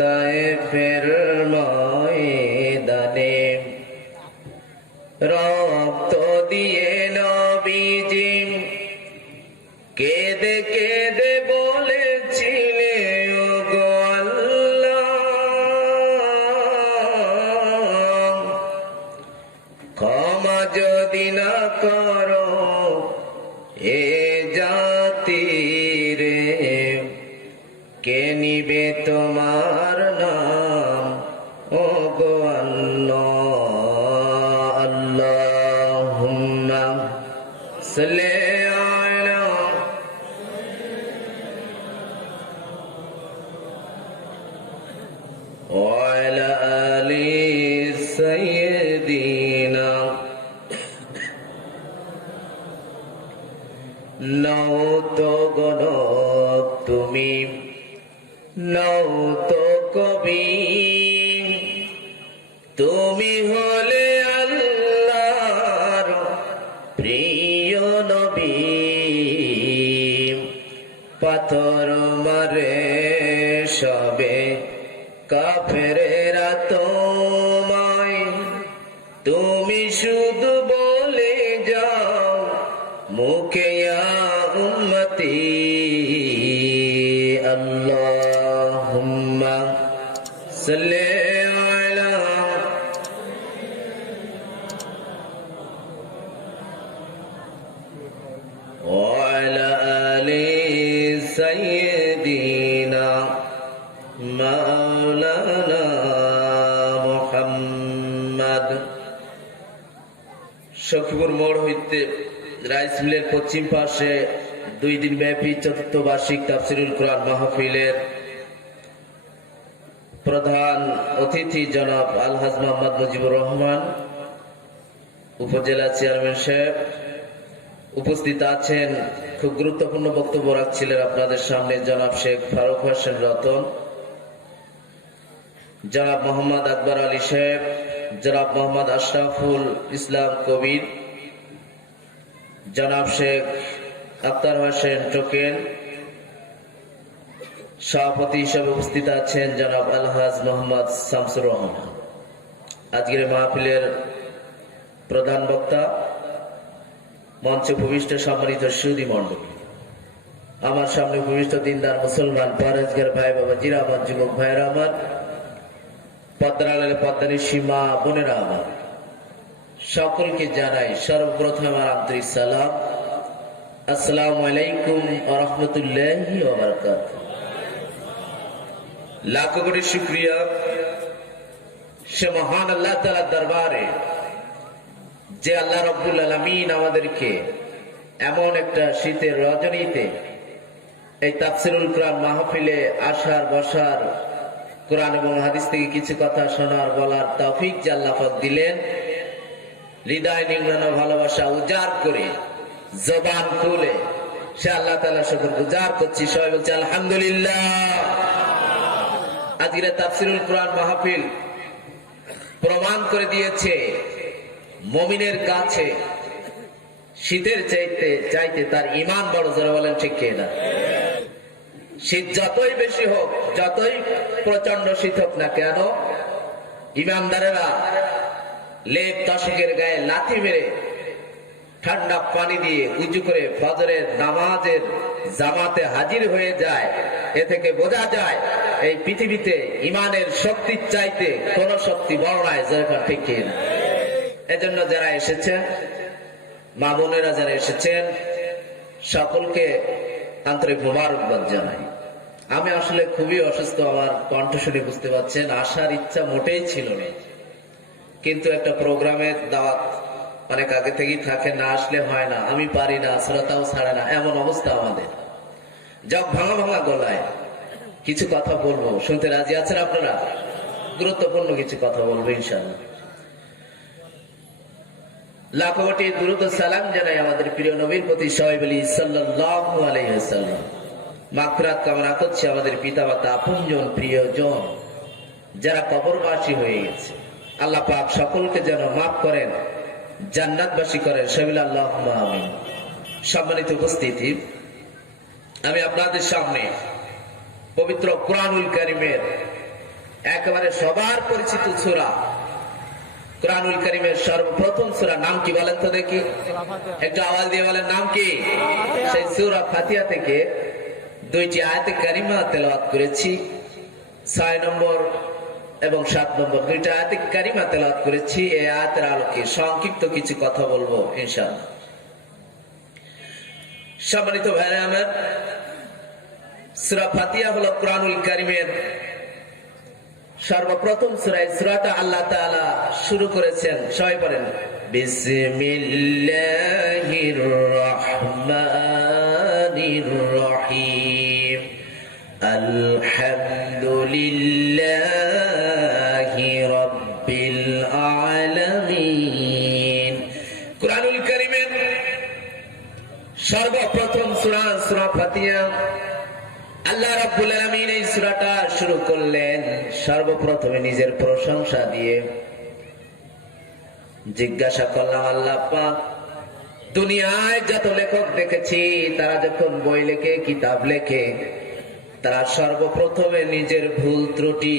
তায়েফের ময়দানে রক্ত দিয়ে নবীজি কেঁদে কেঁদে বলেছিলে ওগো আল্লাহ, ক্ষমা যদি না করো এ জাতির, কে নিবে তোমার নাম ওগো আল্লাহ। আল্লাহুম্মা সাল্লি আলা ওয়া আলা আলি সাইয়্যিদিনা। নও তো গণক তুমি, নও তো কবি, তুমি হলে আল্লাহর প্রিয় নবী। পাথর মারে সবে কাফেরেরা তোমায়, তুমি শুধু বলে যাও মুখে ইয়া উম্মতি। আল্লাহুম্মা সাল্লি আলা ওয়া আলা আলি সাইয়্যিদিনা মাওলানা মুহাম্মদ। সখীপুর মোড় হইতে রাইস মিলের পশ্চিম পাশে 2 দিন ব্যাপী চতুর্থ বার্ষিক তাফসিরুল কোরআন মাহফিলের প্রধান অতিথি জনাব আলহাজ মোহাম্মদ মুজিবুর রহমান উপজেলা চেয়ারম্যান সাহেব উপস্থিত আছেন। খুব গুরুত্বপূর্ণ বক্তব্য রাখছিলেন আপনাদের সামনে জনাব শেখ ফারুক হোসেন রতন, জনাব মোহাম্মদ আকবর আলী সাহেব, জনাব মোহাম্মদ আশরাফুল ইসলাম কবির, জনাব শেখ আক্তার হোসেন টোকেন। সভাপতি হিসেবে উপস্থিত আছেন জনাব আলহাজ মোহাম্মদ শামসুর রহমান। আজকের মাহফিলের প্রধান বক্তা, মঞ্চে উপবিষ্ট সম্মানিত সুধী মণ্ডলী, আমার সামনে উপবিষ্ট দিনদার মুসলমান পরেজগার ভাই বাবা জিরা আমার যুবক ভাইয়েরা আমার, পদ্মার পদ্মানী সীমা বোনেরা আমার, সকলকে জানাই সর্বপ্রথম আমার আন্তরিক সালাম। আসসালামু আলাইকুম ওয়া রাহমাতুল্লাহি ওয়া বারাকাতুহু। লাখ কোটি শুকরিয়া সে মহান আল্লাহ তাআলার দরবারে যে আল্লাহ রাব্বুল আলামিন আমাদেরকে এমন একটা শীতের রজনীতে এই তাফসিরুল কোরআন মাহফিলে আসার বসার, কোরআন এবং হাদিস থেকে কিছু কথা শোনার বলার তৌফিক যে আল্লাহ পাক দিলেন। হৃদয় নিংড়ানো ভালোবাসা উজাড় করে জবান খুলে সে আল্লাহ তাআলা শুকরগুজার করছি। সবাই বলছে আলহামদুলিল্লাহ। আজকের তাফসিরুল কোরআন মাহফিল প্রমাণ করে দিয়েছে মুমিনের কাছে শীতের চাইতে তার ঈমান বড়। জোরে বলেন ঠিক কি না? শীত যতই বেশি হোক, যতই প্রচন্ড শীত হোক না কেন, ঈমানদারেরা লেপ তশকের গায়ে লাথি মেরে ঠান্ডা পানি দিয়ে উঁচু করে ফজরের নামাজের জামাতে হাজির হয়ে যায়। এ থেকে বোঝা যায় এই পৃথিবীতে ঈমানের শক্তির চাইতে কোন শক্তি বড় নয়। ঠিক কি না? এজন্য যারা এসেছেন, মা বোনেরা যারা এসেছেন, সকলকে আন্তরিক মোবারকবাদ জানাই। আমি আসলে খুবই অসুস্থ, আমার কণ্ঠ শুনে বুঝতে পারছেন। আসার ইচ্ছা মোটেই ছিল না, কিন্তু একটা প্রোগ্রামের দাওয়াত অনেক আগে থেকেই থাকে, না আসলে হয় না। আমি পারি না, শ্রোতাও ছাড়ে না, এমন অবস্থা আমাদের। যা ভাঙা ভাঙা গলায় কিছু কথা বলবো, শুনতে রাজি আছেন আপনারা? গুরুত্বপূর্ণ কিছু কথা বলবো ইনশাআল্লাহ। লাখো কোটি দুরূদ ও সালাম জানাই আমাদের প্রিয় নবীর প্রতি, সবাই বলি সাল্লাল্লাহু আলাইহি ওয়াসাল্লাম। মাগফিরাত কামনা করছি আমাদের পিতামাতা, আপনজন, প্রিয়জন যারা কবরবাসী হয়ে গেছে। আল্লাহ পাক সকলকে যেন মাফ করেন, জান্নাতবাসী করেন, সবিল আল্লাহুম্মা আমিন। সম্মানিত উপস্থিতি, আমি আপনাদের সামনে পবিত্র কুরআনুল কারীমের একেবারে সবার পরিচিত সূরা, কুরআনুল কারীমের সর্বপ্রথম সূরা নাম কি বলেন তো দেখি, একটু আওয়াজ দিয়ে বলেন নাম কি? সেই সূরা ফাতিহা থেকে দুইটি আয়াতে কারিমা তেলাওয়াত করেছি। 6 নম্বর এবং 7 নম্বর দুইটা আয়াতে কারিমা তেলাওয়াত করেছি। এই আয়াতের আলোকে সংক্ষিপ্ত কিছু কথা বলবো ইনশাআল্লাহ। সম্মানিত ভাইরা আমার, সূরা ফাতিহা হলো কুরআনুল কারীমের সর্বপ্রথম সূরা। এই সূরাটা আল্লাহ তাআলা শুরু করেছেন, সবাই পড়েন, বিসমিল্লাহির রহমানির রহিম, আলহামদুলিল্লাহি রাব্বিল আলামিন। কুরআনুল কারীমের সর্বপ্রথম সূরা সূরা ফাতিহা। আল্লাহ রাব্বুল আলামিন এই সূরাটা শুরু করলেন সর্বপ্রথমে নিজের প্রশংসা দিয়ে। জিজ্ঞাসা করলাম, আল্লাহ পাক, দুনিয়ায় যত লেখক দেখেছি তারা যখন বই লেখে, কিতাব লেখে, তারা সর্বপ্রথমে নিজের ভুল ত্রুটি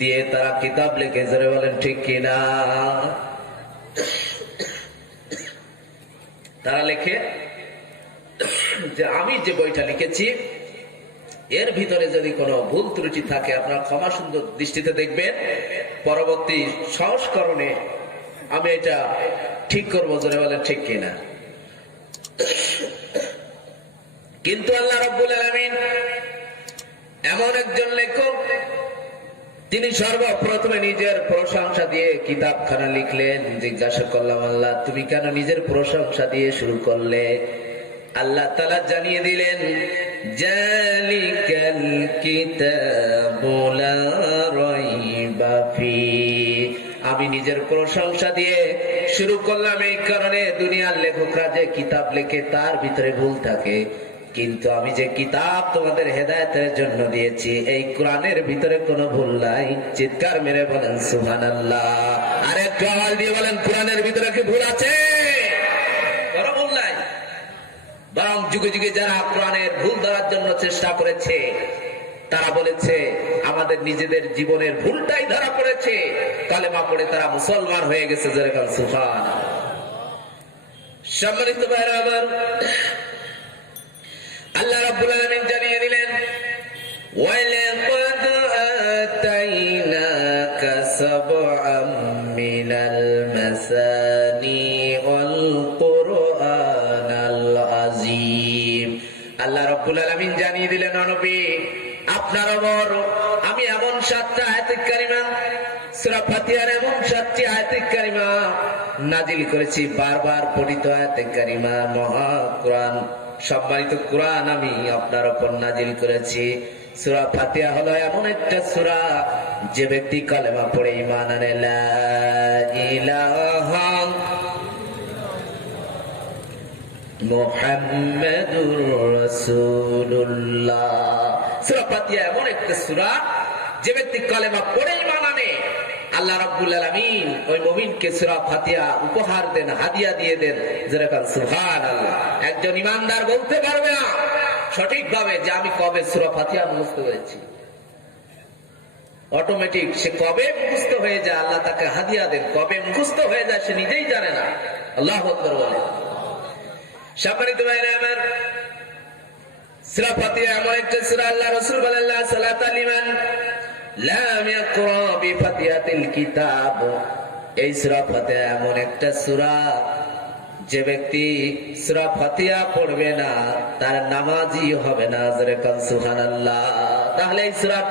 দিয়ে তারা কিতাব লেখে। জোরে বলেন ঠিক কিনা? তারা লেখে যে আমি যে বইটা লিখেছি এর ভিতরে যদি কোনো ভুল ত্রুটি থাকে আপনারা ক্ষমা সুন্দর দৃষ্টিতে দেখবেন, পরবর্তী সংস্করণে আমি এটা ঠিক করবো। জোরে বলেন ঠিক কিনা? কিন্তু আল্লাহ রাব্বুল আলামিন এমন একজন লেখক, তিনি সর্বপ্রথমে নিজের প্রশংসা দিয়ে কিতাবখানা লিখলেন। জিজ্ঞাসা করলাম, আল্লাহ তুমি কেন নিজের প্রশংসা দিয়ে শুরু করলে? আল্লাহ তাআলা জানিয়ে দিলেন, জালিকাল কিতাবু লা রাইবা ফীহি। আমি নিজের প্রশংসা দিয়ে শুরু করলাম এই কারণে, দুনিয়ার লেখকরা যে কিতাব লেখে তার ভিতরে ভুল থাকে, কিন্তু আমি যে কিতাব তোমাদের হেদায়েতের জন্য দিয়েছি এই কোরআনের ভিতরে কোনো ভুল নাই। চিৎকার মেরে বলেন সুবহানাল্লাহ। আর একটু আওয়াজ দিয়ে বলেন, কোরআনের ভিতরে কি ভুল আছে? কোনো ভুল নাই। বরং যুগে যুগে যারা কোরআনের ভুল ধরার জন্য চেষ্টা করেছে তারা বলেছে আমাদের নিজেদের জীবনের ভুলটাই ধরা পড়েছে, কালেমা পড়ে তারা মুসলমান হয়ে গেছে। যেরকম সুবহানাল্লাহ। সম্মানিত ভাইরা আমার, আল্লাহ রাব্বুল আলামিন জানিয়ে দিলেন, ওয়ালাকাদ আতাইনাকা সাবআম মিনাল মাসানি ওয়াল কুরআনাল আযীম। আল্লাহ রাব্বুল আলামিন জানিয়ে দিলেন, নবী আপনার ওপর আমি এমন 7টা আয়াতে কারিমা, সূরা ফাতিহার এমন 7টি আয়াতে কারিমা নাজিল করেছি, বারবার পঠিত আয়াতে কারিমা, মহা কোরআন, সম্মানিত কোরআন আমি আপনার উপর নাজিল করেছি। সূরা ফাতিহা হলো এমন একটা সূরা যে ব্যক্তি কালেমা পড়ে ঈমান আনে, লা ইলাহা মুহাম্মাদুর রাসূলুল্লাহ। সূরা ফাতিহা এমন একটা সূরা যে ব্যক্তি কালেমা পড়ে ঈমান আনে, আল্লাহ রাব্বুল আলামিন ওই মুমিনকে সূরা ফাতিহা উপহার দেন, হাদিয়া দিয়ে দেন। যেরকম সুবহানাল্লাহ। একজন ঈমানদার বলতে পারবে না সঠিকভাবে যে আমি কবে সূরা ফাতিহা মুখস্থ করেছি, অটোমেটিক সে কবে মুখস্থ হয়ে যায় আল্লাহ তাকে হাদিয়া দেন, কবে মুখস্থ হয়ে যায় সে নিজেই জানে না। আল্লাহু আকবার বলে। সম্মানিত ভাইরা আমার, সূরা ফাতিহা এমন একটা সূরা, আল্লাহ রাসূল বলেন, লা সালাতা লিমান লাম ইয়াকরা বিফাতিহাতিল কিতাব। এই সূরা ফাতিহা এমন একটা সূরা যে ব্যক্তি সূরা ফাতিহা পড়বে না তার নামাজই হবে না। যেরকম সুবহানাল্লাহ। তাহলে এই সূরার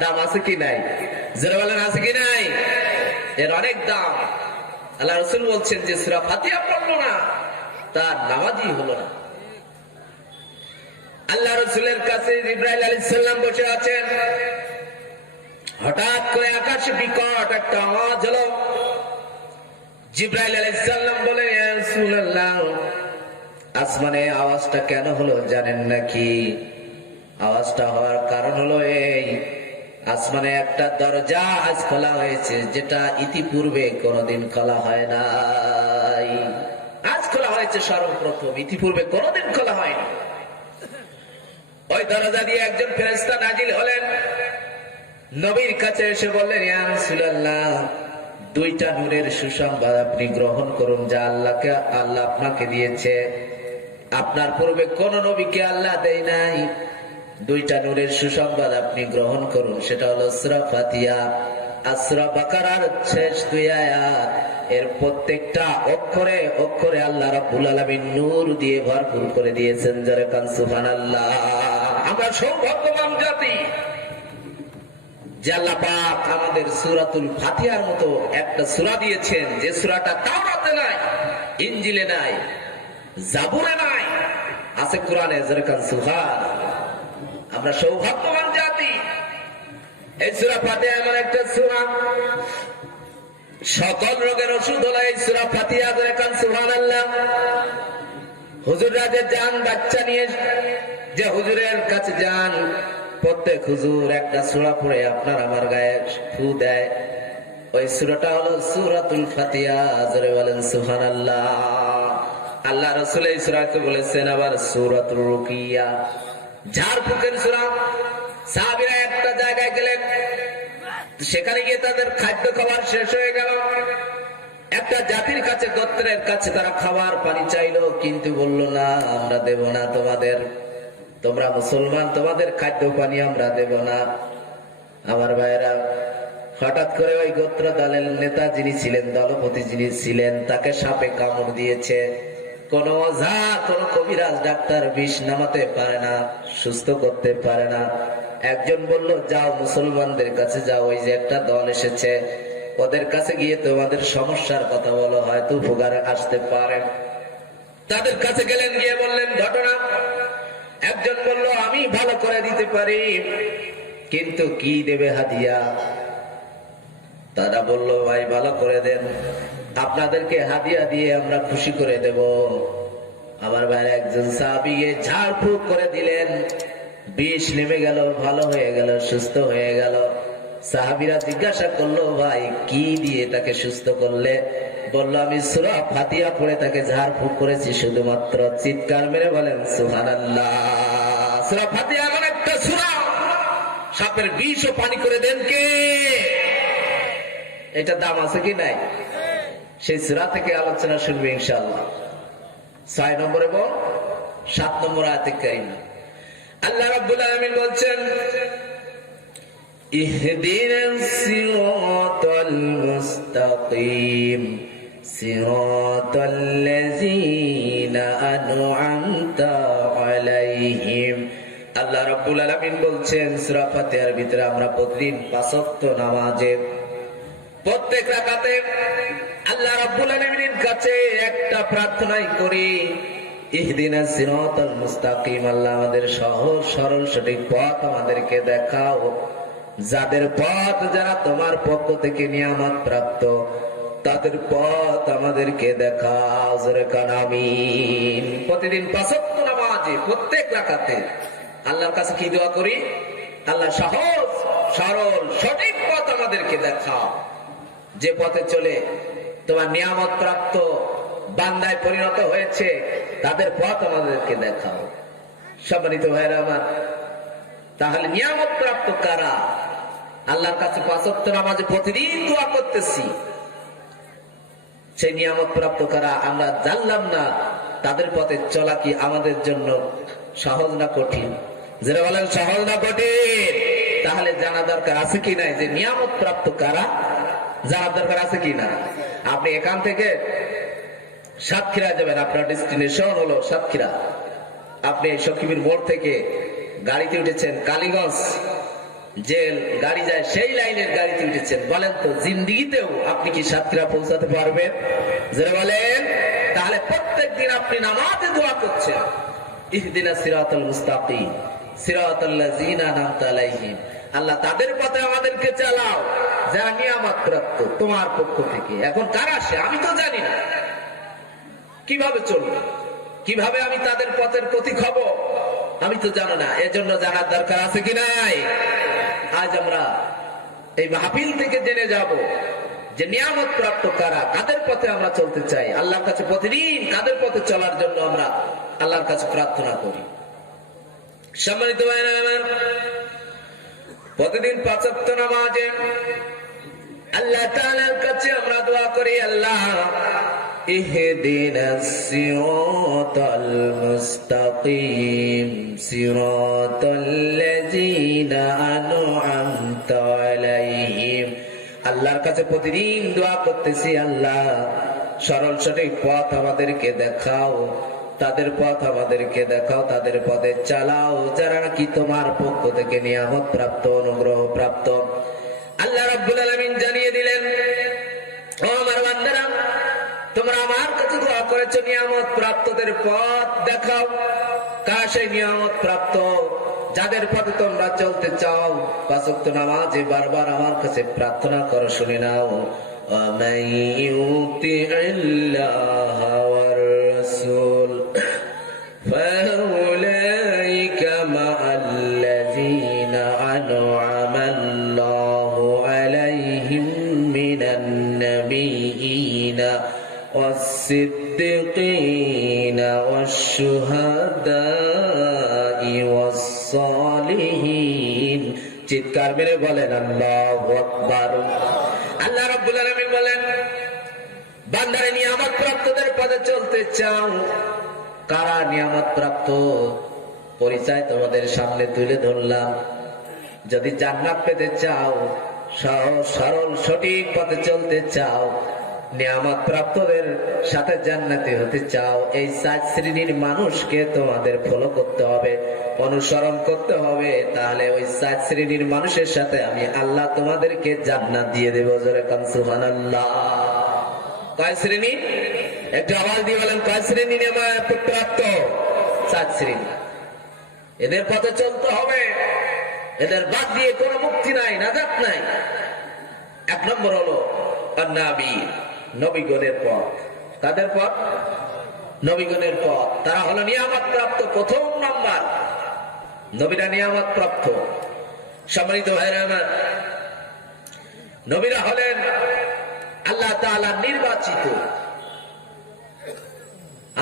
দাম আছে কি নাই? যারা বলেন আছে কি নাই? এর অনেক দাম। আল্লাহ রাসূল বলছেন যে সূরা ফাতিহা পড়লো না তার নামাজই হলো না। আল্লাহ রাসূলের কাছে জিবরাইল আলাইহিস সালাম বসে আছেন, হঠাৎ করে আকাশে বিকট একটা আওয়াজ হলো। জিবরাইল আলাইহিস সালাম বলে, ইয়া রাসূলুল্লাহ, আসমানে আওয়াজটা কেন হলো জানেন নাকি? আওয়াজটা হওয়ার কারণ হলো এই, আসমানে একটা দরজা আজ খোলা হয়েছে যেটা ইতিপূর্বে কোনোদিন খোলা হয় নাই। আজ খোলা হয়েছে সর্বপ্রথম, ইতিপূর্বে কোনোদিন খোলা হয়নি। ওই দরজা দিয়ে একজন ফেরেশতা নাজিল হলেন। নবীর কাছে এসে বললেন, ইয়া রাসূলুল্লাহ, দুইটা নূরের সুসংবাদ আপনি গ্রহণ করুন যা আল্লাহ আপনাকে দিয়েছে। আপনার পূর্বে কোন নবীকে আল্লাহ দেয় নাই। দুইটা নূরের সুসংবাদ আপনি গ্রহণ করুন, সেটা হলো সূরা ফাতিহা আর সূরা বাকারার শেষ দুই আয়াত। এর প্রত্যেকটা অক্ষরে অক্ষরে আল্লাহ রাব্বুল আলামিন নূর দিয়ে ভরপুর করে দিয়েছেন। যারা কান সুবহানাল্লাহ। আমরা সৌভাগ্যবান জাতি যে আল্লাহ পাক আমাদের সূরাতুল ফাতিহার মতো একটা সূরা দিয়েছেন, যে সূরাটা তাওরাতে নাই, ইনজিলে নাই, জাবুরে নাই, আছে কোরআনে। যারা কান সুবহানাল্লাহ। আমরা সৌভাগ্যবান জাতি। এই সূরা ফাতিহা এমন একটা সূরা, সকল রোগের ওষুধ হলো এই সূরা ফাতিহা। যারা কান সুবহানাল্লাহ। হুজুররা যে যান বাচ্চা নিয়ে, যে হুজুরের কাছে যান, প্রত্যেক হুজুর একটা সূরা পড়ে আপনার আমার গায়ে ফু দেয়। ওই সূরাটা হলো সূরাতুল ফাতিহা। যারা বলেন সুবহানাল্লাহ। আল্লাহ রাসূল এই সূরাকে বলেছেন আবার সূরাতুর রুকিয়া, ঝাড়ফুঁকের সূরা। সাহাবীরা একটা জায়গায় গেলেন, সেখানে গিয়ে তাদের খাদ্য খাবার শেষ হয়ে গেল। একটা জাতির কাছে, গোত্রের কাছে তারা খাবার পানি চাইলো, কিন্তু বলল না, আমরা দেব না তোমাদের, তোমরা মুসলমান, তোমাদের খাদ্য পানি আমরা দেব না। আমার ভাইয়েরা, হঠাৎ করে ওই গোত্র দলের নেতা যিনি ছিলেন, দলপতি যিনি ছিলেন, তাকে সাপে কামড় দিয়েছে। কোন ওঝা, কোন কবিরাজ ডাক্তার বিষ নামাতে পারে না, সুস্থ করতে পারে না। একজন বলল, যাও মুসলমানদের কাছে যাও, ওই যে একটা দল এসেছে, ওদের কাছে গিয়ে তোমাদের সমস্যার কথা বলো, হয়তো উপকারে আসতে পারে। তাদের কাছে গেলেন, গিয়ে বললেন ঘটনা। একজন বলল, আমি ভালো করে দিতে পারি, কিন্তু কি দেবে হাদিয়া? তারা বলল, ভাই ভালো করে দেন, আপনাদেরকে হাদিয়া দিয়ে আমরা খুশি করে দেব। আমার ভাই একজন সাহাবী ঝাড়ফুঁক করে দিলেন, বিষ নেমে গেল, ভালো হয়ে গেল, সুস্থ হয়ে গেল। সাহাবীরা জিজ্ঞাসা করলো, ভাই কি দিয়ে তাকে সুস্থ করলে? বলল, আমি সূরা ফাতিহা পড়ে তাকে ঝাড়ফুঁক করেছি শুধুমাত্র। চিৎকার মেরে বলেন সুবহানাল্লাহ। সূরা ফাতিহা এমন একটা সূরা, সাপের বিষ ও পানি করে দেন কে? এটা দাম আছে কি নাই? সেই সূরা থেকে আলোচনা শুনবে ইনশাআল্লাহ। 6 নম্বর এবং 7 নম্বর আয়াতে কারিমা আল্লাহ রাব্বুল আলামিন বলছেন, ইহদিনাস সিরাতাল মুস্তাকিম সিরাতাল্লাযীনা আন'আমতা আলাইহিম। আল্লাহ রাব্বুল আলামিন বলছেন, সূরা ফাতিহার ভিতরে আমরা প্রতিদিন 5 ওয়াক্ত নামাজে প্রত্যেক রাকাতে আল্লাহ রাব্বুল আলামিনের কাছে একটা প্রার্থনাই করি, ইহদিনাস সিরাতাল মুস্তাকিম। আল্লাহ আমাদের সহজ সরল সঠিক পথ আমাদেরকে দেখাও। যাদের পথ, যারা তোমার পক্ষ থেকে নিয়ামত প্রাপ্ত, তাদের পথ আমাদেরকে দেখাও। জোরে কান আমিন। প্রতিদিন 5 ওয়াক্ত নামাজে প্রত্যেক রাকাতে আল্লাহর কাছে কি দোয়া করি? আল্লাহ সহজ সরল সঠিক পথ আমাদেরকে দেখাও, যে পথে চলে তোমার নিয়ামত প্রাপ্ত বান্দায় পরিণত হয়েছে, তাদের পথ আমাদেরকে দেখাও। সম্মানিত ভাইরা আমার, তাহলে নিয়ামত প্রাপ্ত কারা? আল্লাহর কাছে 5 ওয়াক্ত নামাজে প্রতিদিন দোয়া করতেছি, সেই নিয়ামত প্রাপ্ত কারা? আমরা জানলাম না তাদের পথে চলা কি আমাদের জন্য সহজ না কঠিন? যারা বলেন সহজ না কঠিন, তাহলে জানা দরকার আছে কি নাই যে নিয়ামত প্রাপ্ত কারা? জানার দরকার আছে কি না? আপনি এখান থেকে সাতক্ষীরা যাবেন, আপনার ডেস্টিনেশন হলো সাতক্ষীরা। আপনি সখীবীর মোড় থেকে গাড়িতে উঠেছেন, কালীগঞ্জ যে গাড়ি যায় সেই লাইনের গাড়িতে উঠেছেন। বলেন তো, জিন্দিগিতেও আপনি কি সাতক্ষীরা পৌঁছাতে পারবেন? যারা বলেন, তাহলে প্রত্যেক দিন আপনি নামাজে দোয়া করছেন, ইহদিনাস সিরাতাল মুস্তাকিম সিরাতাল্লাযীনা আন'আমতা আলাইহিম। আল্লাহ তাদের পথে আমাদেরকে চালাও যারা নিয়ামত প্রাপ্ত তোমার পক্ষ থেকে। এখন কারা সে আমি তো জানি না, কিভাবে চলবো, কিভাবে আমি তাদের পথের প্রতীক হব আমি তো জানো না। এজন্য জানার দরকার আছে কি নাই? আজ আমরা এই মাহফিল থেকে জেনে যাব যে নিয়ামত প্রাপ্ত কারা, কাদের পথে আমরা চলতে চাই। আল্লাহর কাছে প্রতিদিন কাদের পথে চলার জন্য আমরা আল্লাহর কাছে প্রার্থনা করি। সম্মানিত ভাইরা আমার, প্রতিদিন 5 ওয়াক্ত নামাজে আল্লাহ তাআলার কাছে আমরা দোয়া করি, আল্লাহ ইহদিনাস সিরাতাল মুস্তাকিম সিরাতাল্লাযীনা আন'আমতা আলাইহিম। আল্লাহর কাছে প্রতিদিন দোয়া করতেছি, আল্লাহ সরল সঠিক পথ আমাদেরকে দেখাও, তাদের পথ আমাদেরকে দেখাও, তাদের পথে চালাও যারা নাকি তোমার পক্ষ থেকে নিয়ামত প্রাপ্ত, অনুগ্রহ প্রাপ্ত। আল্লাহ রাব্বুল আলামিন জানিয়ে দিলেন, ও আমার বান্দারা, তোমরা আমার কাছে দোয়া করেছো, নিয়ামত প্রাপ্তদের পথ দেখাও। কার সেই নিয়ামত প্রাপ্ত? যাদের পথে তোমরা চলতে চাও। 5 ওয়াক্ত নামাজে বারবার আমার কাছে প্রার্থনা করো, শুনে নাও। ومن يطع الله والرسول فأولئك مع الذين أنعم الله عليهم من النبيين والصديقين والشهداء والصالحين। চিৎকার মেরে বলেন আল্লাহু আকবার। আল্লাহ রাব্বুল আলামিন বলেন, বান্দারে নিয়ামত প্রাপ্তদের পথে চলতে চাও। কারা নিয়ামত প্রাপ্ত? পরিচয় তোমাদের সামনে তুলে ধরলাম। যদি জান্নাত পেতে চাও, সহজ সরল সঠিক পথে চলতে চাও, নিয়ামত প্রাপ্তদের সাথে জান্নাতি হতে চাও, এই 4 শ্রেণীর মানুষকে তোমাদের ফলো করতে হবে, অনুসরণ করতে হবে। তাহলে ওই 4 শ্রেণীর মানুষের সাথে আমি আল্লাহ তোমাদেরকে জান্নাত দিয়ে দেব। জোরে কান সুবহানাল্লাহ। কয় শ্রেণী? একটু আওয়াজ দিয়ে বলেন, কয় শ্রেণী নিয়ামত প্রাপ্ত? 4 শ্রেণী। এদের পথে চলতে হবে, এদের বাদ দিয়ে কোনো মুক্তি নাই, নাজাত নাই। 1 নম্বর হলো নবী, নবীগণের পথ। তাদের পথ? নবীগণের পথ। তারা হলো নিয়ামত প্রাপ্ত। প্রথম নাম্বার, নবীরা নিয়ামত প্রাপ্ত। সম্মানিত ভাইরা আমার, নবীরা হলেন আল্লাহ তাআলা নির্বাচিত।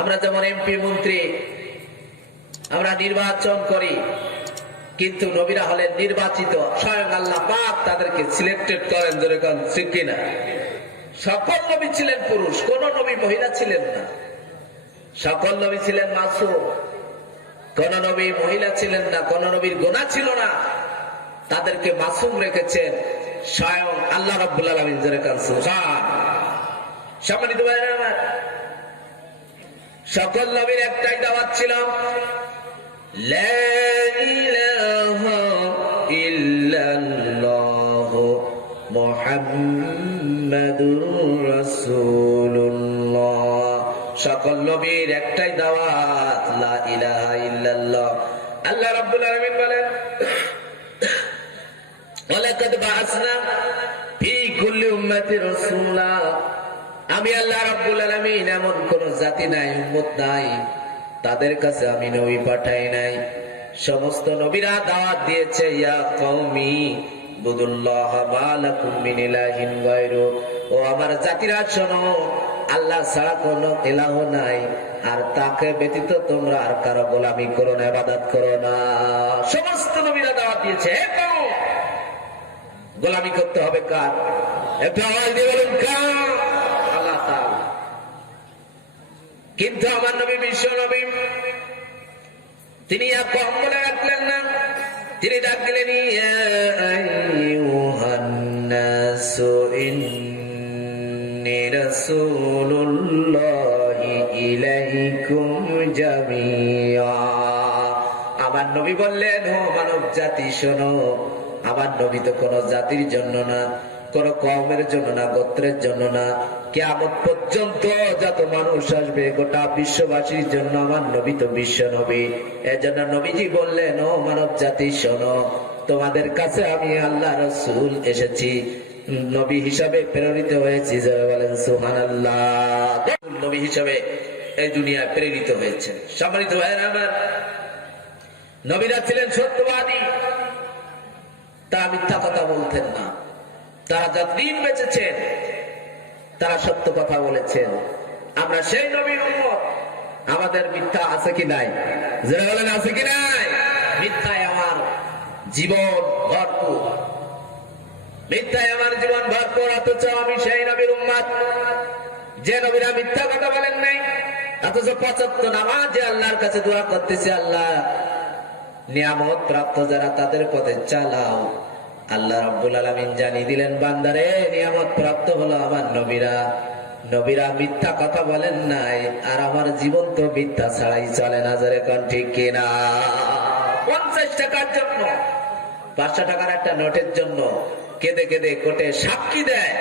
আমরা যেমন এমপি মন্ত্রী আমরা নির্বাচন করি, কিন্তু নবীরা হলেন নির্বাচিত। স্বয়ং আল্লাহ পাক তাদেরকে সিলেক্টেড করেন। যেরকম ঠিক কিনা? সকল নবী ছিলেন পুরুষ, কোন নবী মহিলা ছিলেন না। সকল নবী ছিলেন মাসুম, কোন নবী মহিলা ছিলেন না, কোন নবীর গুনাহ ছিল না। তাদেরকে মাসুম রেখেছেন স্বয়ং আল্লাহ রাব্বুল আলামিন। যেরকম সুবহান। সম্মানিত ভাইরা আমার, সকল নবীর একটাই দাওয়াত ছিল, লা ইলাহা ইল্লাল্লাহ মুহাম্মাদুর রাসূলুল্লাহ। সকল নবীর একটাই দাওয়াত, লা ইলাহা ইল্লাল্লাহ। আল্লাহ রাব্বুল আলামিন বলেন, ওয়ালাকাদ বাআসনা ফি কুল্লি উম্মাতি রাসূলা। আমি আল্লাহ রাব্বুল আলামিন এমন কোন জাতি নাই, উম্মত নাই, তাদের কাছে আমি নবী পাঠাই নাই। সমস্ত নবীরা দাওয়াত দিয়েছে, ইয়া কওমি বুদুল্লাহ মা লাকুম মিন ইলাহিন গায়রু। ও আমার জাতিরা শোনো, আল্লাহ ছাড়া কোনো ইলাহ নাই, আর তাকে ব্যতীত তোমরা আর কারো গোলামি করো না, ইবাদত করো না। সমস্ত নবীরা দাওয়াত দিয়েছে, গোলামি করতে হবে কার? একটু আওয়াজ দিয়ে বলুন, কার? আল্লাহ তাআলা। কিন্তু আমার নবী বিশ্ব নবী, তিনি কম বলে রাখলেন না। তিনি ডাক দিলেন, ইয়া আইয়ুহান নাসু ইন্নী রাসূলুল্লাহি ইলাইকুম জামিআ। আমার নবী বললেন, ও মানব জাতি শোনো, আমার নবী তো কোন জাতির জন্য না, কোন কওমের জন্য না, গোত্রের জন্য না। কিয়ামত পর্যন্ত যত মানুষ আসবে গোটা বিশ্ববাসীর জন্য আমার নবী তো বিশ্ব নবী। এজন্য নবীজি বললেন, ও মানব জাতি শোনো, তোমাদের কাছে আমি আল্লাহ রাসূল এসেছি, নবী হিসাবে প্রেরিত হয়েছি। যারা বলেন সুবহানাল্লাহ। নবী হিসাবে এই দুনিয়ায় প্রেরিত হয়েছে। সম্মানিত ভাইরা আমার, নবীরা ছিলেন সত্যবাদী, তারা মিথ্যা কথা বলতেন না। তারা যতদিন বেঁচেছেন তারা সত্য কথা বলেছেন। আমরা সেই নবীর উম্মত। আমাদের মিথ্যা আছে কি নাই? যারা বলেন আছে কি নাই? মিথ্যায় আমার জীবন ভরপুর, মিথ্যায় আমার জীবন ভরপুর, অথচ আমি সেই নবীর উম্মত যে নবীরা মিথ্যা কথা বলেন নাই, অথচ 75 নামাজে আল্লাহর কাছে দোয়া করতেছে, আল্লাহ নিয়ামত প্রাপ্ত যারা তাদের পথে চালাও। আল্লাহ রাব্বুল আলামিন জানিয়ে দিলেন, বান্দারে নিয়ামত প্রাপ্ত হলো আমার নবীরা। নবীরা মিথ্যা কথা বলেন নাই, আর আমার জীবন তো মিথ্যা ছাড়াই চলে না। জোরে কোন ঠিক কিনা? 50 টাকার জন্য, 500 টাকার একটা নোটের জন্য কেঁদে কেঁদে কোর্টে সাক্ষী দেয়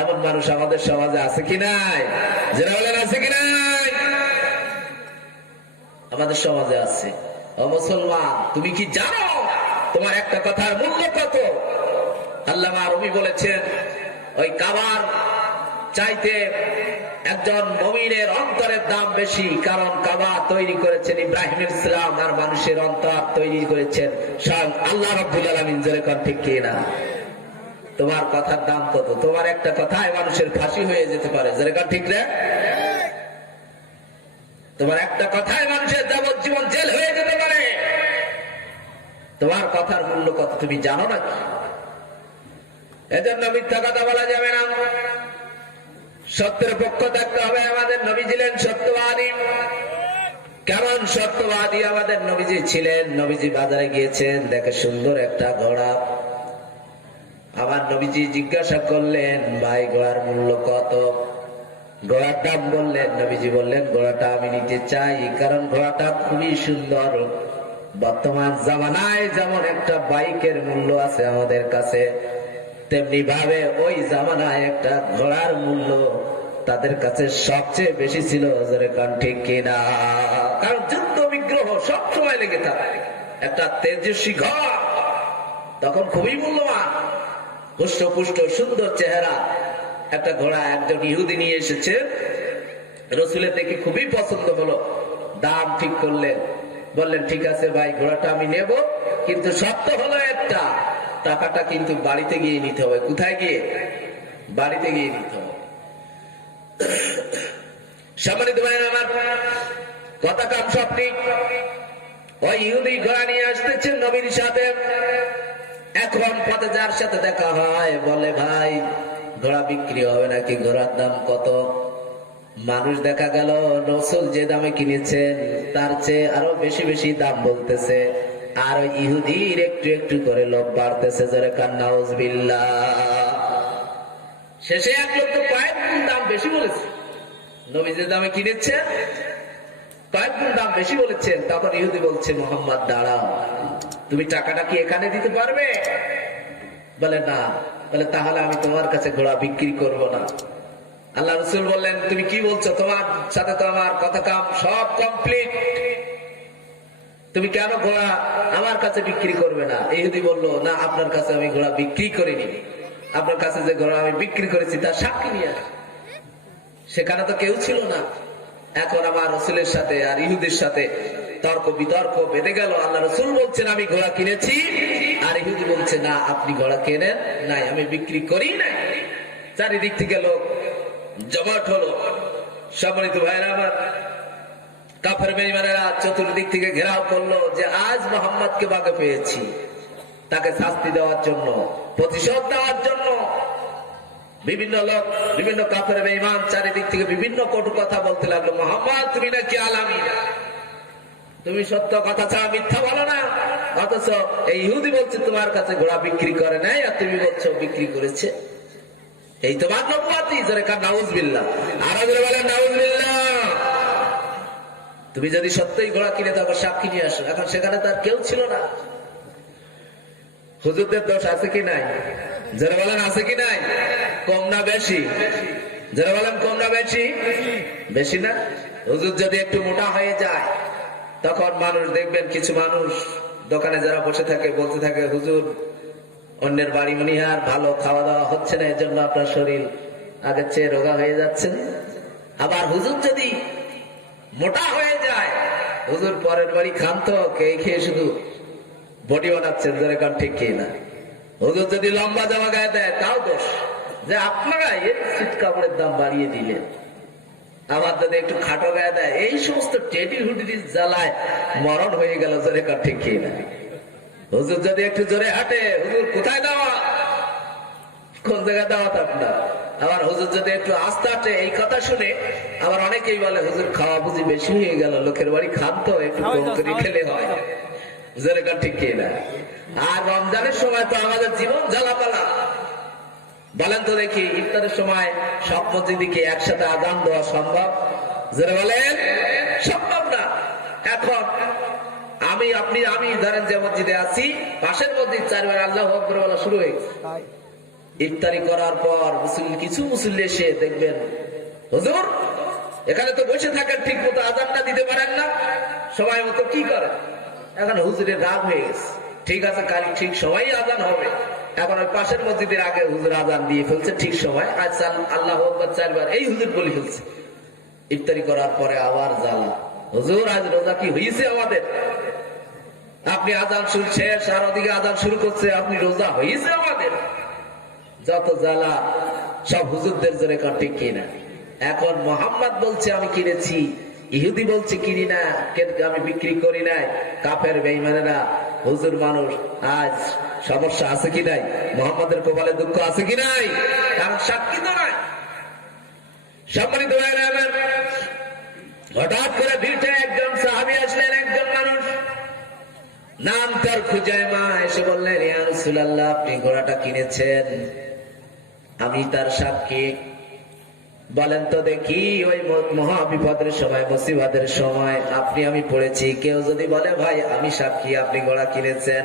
এমন মানুষ আমাদের সমাজে আছে কি নাই? যারা বলেন আছে কি নাই? আমাদের সমাজে আছে। ও মুসলমান, তুমি কি জানো তোমার একটা কথার মূল্য কত? আল্লামা রুমি বলেছেন, ওই কাবার চাইতে একজন মুমিনের অন্তরের দাম বেশি, কারণ কাবা তৈরি করেছেন ইব্রাহিম ইসলাম, আর মানুষের অন্তর তৈরি করেছেন স্বয়ং আল্লাহ রাব্বুল আলামিন। জোরে কোন ঠিক কিনা? তোমার কথার দাম কত? তোমার একটা কথায় মানুষের ফাঁসি হয়ে যেতে পারে। জোরে কোন ঠিক রে? তোমার একটা কথায় মানুষের যাবজ্জীবন জেল হয়ে যেতে পারে। তোমার কথার মূল্য কত তুমি জানো নাকি? এজন্য মিথ্যা কথা বলা যাবে না, সত্যের পক্ষ থাকতে হবে। আমাদের নবী ছিলেন সত্যবাদী। কেমন সত্যবাদী আমাদের নবীজি ছিলেন? নবীজি বাজারে গিয়েছেন, দেখে সুন্দর একটা ঘোড়া। আমার নবীজি জিজ্ঞাসা করলেন, ভাই ঘোড়ার মূল্য কত? ঘোড়ার দাম বললেন। নবীজি বললেন, ঘোড়াটা আমি নিতে চাই, কারণ ঘোড়াটা খুবই সুন্দর। বর্তমান জামানায় যেমন একটা বাইকের মূল্য আছে আমাদের কাছে, তেমনি ভাবে ওই জামানায় একটা ঘোড়ার মূল্য তাদের কাছে সবচেয়ে বেশি ছিল। জোরে কোন ঠিক কিনা? কারণ যুদ্ধ বিগ্রহ সবসময় লেগে থাকে। একটা তেজস্বী ঘোড়া তখন খুবই মূল্যবান, পুষ্ট সুন্দর চেহারা একটা ঘোড়া একজন ইহুদি নিয়ে এসেছে। রসুলের দেখে খুবই পছন্দ হলো, দাম ঠিক করলেন। বললেন, ঠিক আছে ভাই, ঘোড়াটা আমি নেব, কিন্তু শর্ত হলো একটা, টাকাটা কিন্তু বাড়িতে গিয়ে নিতে হবে। কোথায় গিয়ে? বাড়িতে গিয়ে নিতে হবে। সম্মানিত ভাই আমার, কথা কাম সব ঠিক। ওই ইহুদি ঘোড়া নিয়ে আসতেছেন নবীর সাথে। এখন পথে যার সাথে দেখা হয় বলে, ভাই ঘোড়া বিক্রি হবে নাকি? ঘোড়ার দাম কত? মানুষ দেখা গেল রাসূল যে দামে কিনেছেন তার চেয়ে আরো বেশি বেশি দাম বলতেছে, আর ওই ইহুদির একটু একটু করে লোভ বাড়তেছে। জোরে কান নাউজুবিল্লাহ। শেষে এক লোক তো কয়েক গুণ দাম বেশি বলেছে। নবী যে দামে কিনেছে কয়েক গুণ দাম বেশি বলেছেন। তখন ইহুদি বলছে, মোহাম্মদ দাঁড়াও, তুমি টাকাটা কি এখানে দিতে পারবে? বলে না। বলে, তাহলে আমি তোমার কাছে ঘোড়া বিক্রি করব না। আল্লাহ রাসূল বললেন, তুমি কি বলছো? তোমার সাথে তো আমার কথা কাম সব কমপ্লিট, তুমি কেন ঘোড়া আমার কাছে বিক্রি করবে না? ইহুদি বলল, না, আপনার কাছে আমি ঘোড়া বিক্রি করিনি, আপনার কাছে যে ঘোড়া আমি বিক্রি করেছি তার সাক্ষী নিয়ে আস। সেখানে তো কেউ ছিল না। এখন আমার রাসূলের সাথে আর ইহুদির সাথে তর্ক বিতর্ক বেঁধে গেল। আল্লাহ রাসূল বলছেন, আমি ঘোড়া কিনেছি, আর ইহুদি বলছে, না, আপনি ঘোড়া কেনেন নাই, আমি বিক্রি করি নাই। চারিদিক থেকে লোক জমাট হলো। সম্মানিত ভাইরা আমার, কাফের বেঈমানেরা চতুর্দিক থেকে ঘেরাও করলো যে আজ মুহাম্মদকে বাগে পেয়েছি, তাকে শাস্তি দেওয়ার জন্য, প্রতিশোধ দেওয়ার জন্য। বিভিন্ন লোক, বিভিন্ন কাফের বেঈমান চারিদিক থেকে বিভিন্ন কটু কথা বলতে লাগলো। মুহাম্মদ, তুমি নাকি আলামিন, তুমি সত্য কথা ছাড়া মিথ্যা বলো না। অথচ এই ইহুদি বলছে তোমার কাছে ঘোড়া বিক্রি করে নাই, আর তুমি বলছো বিক্রি করেছে। এই তোমার নবুয়তি। জোরে কান নাউজুবিল্লাহ। আর জোরে বলেন নাউজুবিল্লাহ। তুমি যদি সত্যই ঘোড়া কিনে থাকো সাক্ষী নিয়ে আসো। এখন সেখানে তার কেউ ছিল না। হুজুরদের দোষ আছে কি নাই? যারা বলেন আছে কি নাই? কম না বেশি? যারা বলেন কম না বেশি? বেশি না? হুজুর যদি একটু মোটা হয়ে যায়, তখন মানুষ দেখবেন কিছু মানুষ দোকানে যারা বসে থাকে বলতে থাকে, হুজুর অন্যের বাড়ি মনে আর ভালো খাওয়া দাওয়া হচ্ছে না, এর জন্য আপনার শরীর আগের চেয়ে রোগা হয়ে যাচ্ছে। আবার হুজুর যদি মোটা হয়ে যায়, হুজুর পরের বাড়ি খান তো খেয়ে শুধু বডি বানাচ্ছেন। ধরে কান ঠিক কি না? হুজুর যদি লম্বা জামা গায়ে দেয় তাও দোষ, যে আপনারা এর শীত কাপড়ের দাম বাড়িয়ে দিলেন। আবার যদি একটু খাটো গায়ে দেয়, এই সমস্ত টেডি হুডির জ্বালায় মরণ হয়ে গেল। ধরে কান ঠিক কি না? হুজুর যদি একটু জোরে হাঁটে, হুজুর কোথায় দাওয়া, কোন জায়গায় দাওয়াত আপনার? আবার হুজুর যদি একটু আস্তে হাঁটে, এই কথা শুনে আবার অনেকেই বলে হুজুর খাওয়া বুঝি বেশি হয়ে গেল, লোকের বাড়ি খান তো একটু কম করে খেলে হয়। যেরকম ঠিক কিনা? আর রমজানের সময় তো আমাদের জীবন জ্বালাপালা। বলেন তো দেখি, ইফতারের সময় সব মসজিদে কি একসাথে আযান দেওয়া সম্ভব? যারা বলেন সম্ভব না। এখন আমি ধরেন যে মসজিদে আছি, পাশের মসজিদ 4 বার আল্লাহু আকবার বলা শুরু হয়ে গেছে। ইফতারি করার পর কিছু মুসল্লি এসে দেখবেন, হুজুর এখানে তো বসে থাকেন, ঠিক মতো আযানটা দিতে পারেন না, সময় মতো কি করেন? এখন হুজুরের রাগ হয়ে গেছে। ঠিক আছে, কাল ঠিক সময় আযান হবে। এখন ওই পাশের মসজিদের আগে হুজুর আযান দিয়ে ফেলছে ঠিক সময়, আজ আল্লাহু আকবার 4 বার এই হুজুর বলে ফেলছে। ইফতারি করার পরে আবার জ্বালা, হুজুর আজ রোজা কি হয়েছে আমাদের? আপনি আযান শুরু শেষ আর ওদিকে আযান শুরু করছে, আপনি রোজা হয়েছে আমাদের? যত জ্বালা সব হুজুরদের জন্য ঠিক কিনা? এখন মোহাম্মদ বলছে আমি কিনেছি, ইহুদি বলছে কিনি না, আমি বিক্রি করি নাই। কাফের বেঈমানেরা হুজুর মানুষ, আজ সমস্যা আছে কি নাই? মোহাম্মদের কপালে দুঃখ আছে কি নাই? কারণ সাক্ষী তো নাই। সম্মানিত ভাইরা আমার, হঠাৎ করে ভিড়ে একজন সাহাবী আসলেন, একজন মানুষ, নাম তার খুজাইমা। এসে বললেন, ইয়া রাসূলুল্লাহ আপনি ঘোড়াটা কিনেছেন, আমি তার সাক্ষী। বলেন তো দেখি, ওই মহা বিপদের সময়, মুসিবতের সময় আপনি আমি পড়েছি, কেউ যদি বলে ভাই আমি সাক্ষী আপনি ঘোড়া কিনেছেন,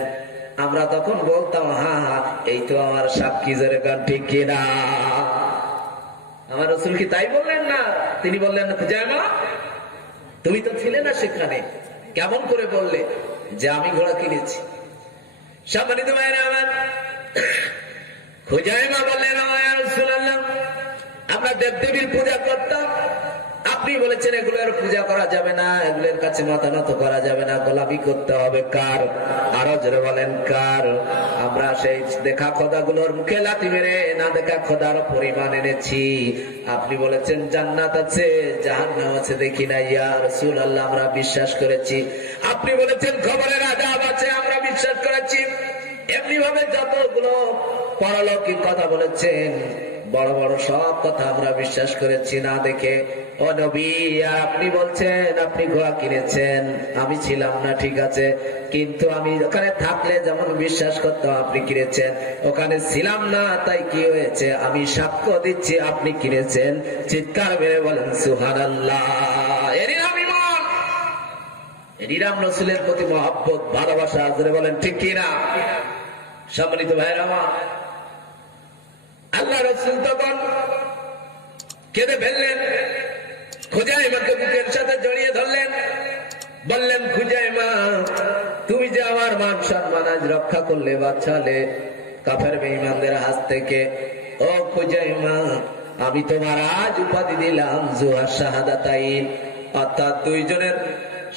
আমরা তখন বলতাম হ্যাঁ হ্যাঁ এই তো আমার সাক্ষী, জোরে গান ঠিক কিনা? আমার রাসূল কি তাই বললেন না? তিনি বললেন, খুজাইমা তুমি তো ছিলে না সেখানে, কেমন করে বললে যে আমি ঘোড়া কিনেছি? সম্মানিত ভাইরা আমার, খুজাইমা বললেন, ইয়া রাসূলুল্লাহ আমরা দেবদেবীর পূজা করতাম, আপনি বলেছেন এগুলোর পূজা করা যাবে না, এগুলোর কাছে মাথা নত করা যাবে না, গোলামি করতে হবে কার? আরো জোরে বলেন কার? আমরা সেই দেখা খোদাগুলোর মুখে লাথি মেরে না দেখা খোদার পরিমাণ এনেছি। আপনি বলেছেন জান্নাত আছে, জাহান্নাম আছে, দেখি না ইয়া রাসূলুল্লাহ আমরা বিশ্বাস করেছি। আপনি বলেছেন কবরের আযাব আছে, আমরা বিশ্বাস করেছি। এমনি ভাবে যতগুলো পরলৌকিক কথা বলেছেন, বড় বড় সব কথা আমরা বিশ্বাস করেছি না দেখে। ও নবী, আপনি বলছেন আপনি ঘোড়া কিনেছেন, আমি ছিলাম না ঠিক আছে, কিন্তু আমি ওখানে থাকলে যেমন বিশ্বাস করতাম আপনি কিনেছেন, ওখানে ছিলাম না, তাই কি হয়েছে আমি সাক্ষ্য দিচ্ছি আপনি কিনেছেন। চিৎকার মেরে বলেন সুবহানাল্লাহ। এরই নাম ঈমান, এরই নাম রাসূলের প্রতি মহব্বত, ভালোবাসা, জোরে বলেন ঠিক কিনা? সম্মানিত ভাইরা আমার, আল্লাহ রাসূল তখন কেঁদে ফেললেন, খুজাইমাকে বুকের সাথে জড়িয়ে ধরলেন, বললেন খুজাইমা তুমি যে আমার মান সম্মান আজ রক্ষা করলে, বাঁচালে কাফের বেঈমানদের হাত থেকে। ও খুজাইমা আমি তোমার আজ উপাধি দিলাম জুয়া শাহাদাতাইন, অর্থাৎ দুইজনের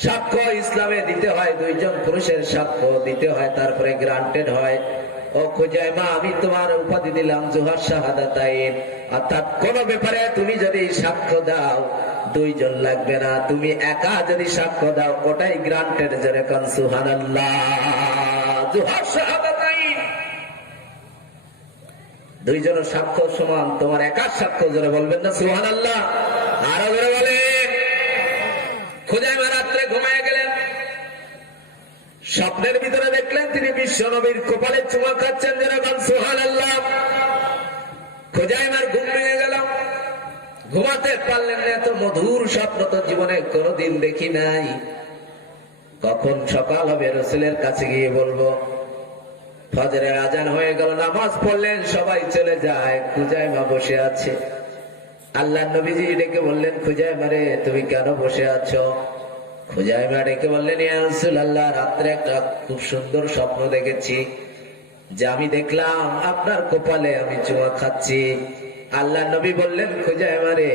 সাক্ষ্য ইসলামে দিতে হয়, দুইজন পুরুষের সাক্ষ্য দিতে হয়, তারপরে গ্রান্টেড হয়। ও খুজাইমা আমি তোমার উপাধি দিলাম জুহার শাহাদাতাইন, অর্থাৎ কোন ব্যাপারে তুমি যদি সাক্ষ্য দাও দুইজন লাগবে না, তুমি একা যদি সাক্ষ্য দাও ওটাই গ্রান্টেড। যেরকম সুবহানাল্লাহ, জুহার শাহাদাতাইন, দুইজনের সাক্ষ্য সমান, তোমার একার সাক্ষ্য। জোরে বলবেন না সুবহানাল্লাহ? আরো জোরে বলেন। খুজাইমা রাত্রে ঘুমায় গেলেন, স্বপ্নের ভিতরে দেখলেন তিনি বিশ্ব নবীর কপালে চুমা খাচ্ছেন। যেরকম সুবহানাল্লাহ। খুজাইমার ঘুম ভেঙে গেল, ঘুমাতে পারলেন না। এত মধুর স্বপ্ন তো জীবনে কোনোদিন দেখি নাই। কখন সকাল হবে রাসূলের কাছে গিয়ে বলবো। ফজরের আজান হয়ে গেল, নামাজ পড়লেন, সবাই চলে যায়, খুজাইমা বসে আছে। আল্লাহর নবীজি ডেকে বললেন, খুজাইমা রে তুমি কেন বসে আছো? খুজাইমা ডেকে বললেন, ইয়া রাসূলুল্লাহ রাত্রে একটা খুব সুন্দর স্বপ্ন দেখেছি, যে আমি দেখলাম আপনার কপালে আমি চুমা খাচ্ছি। আল্লাহর নবী বললেন, খুজাইমা রে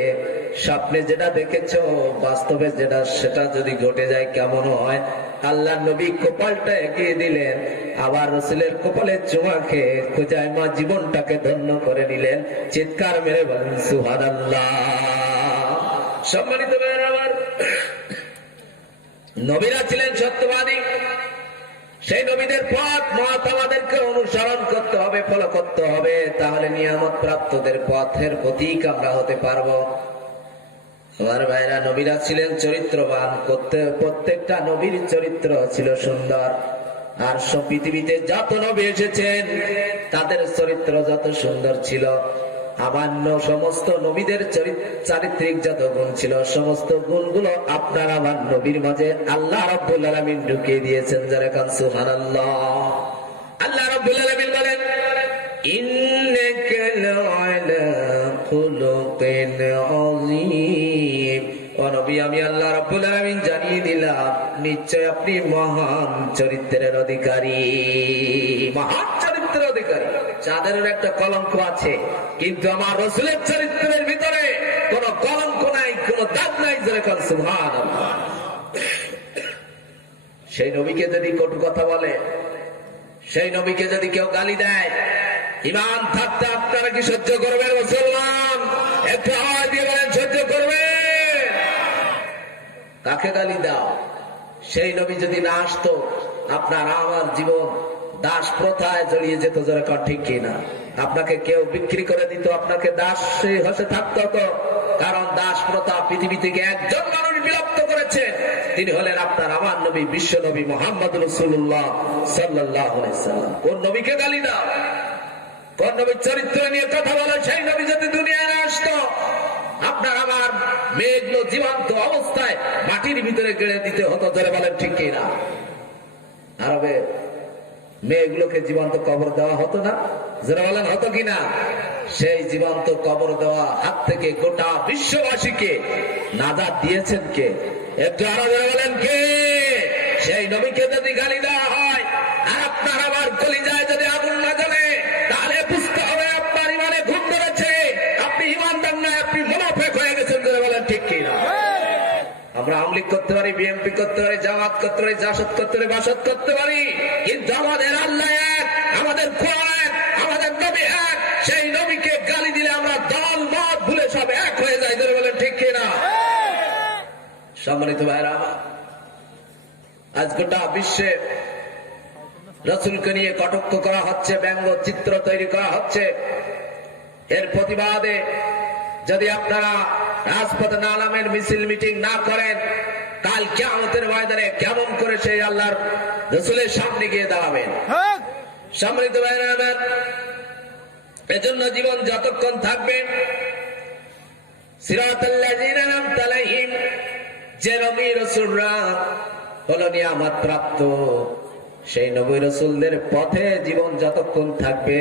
স্বপ্নে যেটা দেখেছো বাস্তবে যেটা, সেটা যদি ঘটে যায় কেমন হয়? আল্লাহর নবী কপালটা এগিয়ে দিলেন, আবার রাসূলের কপালে চুমা খেয়ে খুজাইমা জীবনটাকে ধন্য করে নিলেন। চিৎকার মেরে বলেন সুবহানাল্লাহ। সম্মানিত ভাইরা আমার, নবীরা ছিলেন সত্যবাদী, সেই নবীদের পথ মত আমাদেরকে অনুসরণ করতে হবে, ফলো করতে হবে, তাহলে নিয়ামত প্রাপ্তদের পথের প্রতীক আমরা হতে পারবো। আমার ভাইরা, নবীরা ছিলেন চরিত্রবান, প্রত্যেকটা নবীর চরিত্র ছিল সুন্দর। আর সব পৃথিবীতে যত নবী এসেছেন তাদের চরিত্র যত সুন্দর ছিল, আমান্য সমস্ত নবীদের চারিত্রিক যত গুণ ছিল, সমস্ত গুণগুলো আপনার আমার নবীর মাঝে আল্লাহ রাব্বুল আলামিন ঢুকিয়ে দিয়েছেন। যারা কান সুবহানাল্লাহ। আল্লাহ রাব্বুল আলামিন বলেন, ইন্নাকা লা'আলা খুলুকিন আযীম। ও নবী, আমি আল্লাহ রাব্বুল আলামিন জানিয়ে দিলাম, নিশ্চয় আপনি মহান চরিত্রের অধিকারী। মহান চরিত্রের অধিকারী। চাঁদের একটা কলঙ্ক আছে, কিন্তু আমার রাসূলের চরিত্রের ভিতরে কোনো কলঙ্ক নাই, কোনো দাগ নাই। যেরকম সুবহানাল্লাহ। সেই নবীকে যদি কটু কথা বলে, সেই নবীকে যদি কেউ গালি দেয়, ঈমান থাকতে আপনারা কি সহ্য করবেন মুসলমান? একটু আওয়াজ দিয়ে বলেন, সহ্য করবে? কাকে গালি দাও? সেই নবী যদি না আসতো, আপনার আমার জীবন দাস প্রথায় জড়িয়ে যেত। যেরকম ঠিক কিনা? আপনাকে কেউ বিক্রি করে দিত, আপনাকে দাস হতে থাকতো তো। কারণ দাস প্রথা পৃথিবী থেকে একজন মানুষ বিলুপ্ত করেছেন, তিনি হলেন আপনার আমার নবী, বিশ্ব নবী মুহাম্মদ রাসূলুল্লাহ সাল্লাল্লাহু আলাইহি সাল্লাম। কোন নবীকে গালি দাও? কোন নবীর চরিত্র নিয়ে কথা বলো? সেই নবী যদি দুনিয়ায় না আসতো, আপনার আমার মেয়েগুলো জীবন্ত অবস্থায় মাটির ভিতরে গেড়ে দিতে হতো। যারা বলেন ঠিক কিনা? আরবে মেয়েগুলোকে জীবন্ত কবর দেওয়া হতো না? যারা বলেন হতো কিনা? সেই জীবন্ত কবর দেওয়া হাত থেকে গোটা বিশ্ববাসীকে নাজাত দিয়েছেন কে? একটু আরো যারা বলেন কে? সেই নবীকে যদি গালি দেওয়া হয় আর আপনার আমার কলিজায় যদি আগুন না জ্বলে, তাহলে বুঝতে হবে আপনার ইমানে ঘুম ধরেছে, আপনি ইমানদার না, আপনি মুনাফিক হয়ে গেছেন। যারা বলেন ঠিক কিনা? আমরা আওয়ামী লীগ করতে পারি, বিএনপি করতে পারি, জামাত করতে পারি, জাসদ করতে পারি, বাসদ করতে পারি, কিন্তু আমাদের আল্লাহ এক, আমাদের কোরআন এক, আমাদের নবী এক। সেই নবীকে গালি দিলে আমরা দল মত ভুলে সব এক হয়ে যাই। যারা বলেন ঠিক কিনা? সম্মানিত ভাইরা আমার, আজ গোটা বিশ্বে রাসূলকে নিয়ে কটাক্ষ করা হচ্ছে, ব্যঙ্গ চিত্র তৈরি করা হচ্ছে। এর প্রতিবাদে যদি আপনারা রাজপথে না নামেন, মিছিল মিটিং না করেন, কাল কিয়ামতের ময়দানে কেমন করে সেই আল্লাহর রাসূলের সামনে গিয়ে দাঁড়াবেন? সম্মানিত ভাইরা আমার, এজন্য জীবন যতক্ষণ থাকবে, সিরাতাল্লাযীনা আন'আমতা আলাইহিম, যে নবী রাসূলরা হলো নিয়ামত প্রাপ্ত, সেই নবী রাসূলদের পথে জীবন যতক্ষণ থাকবে,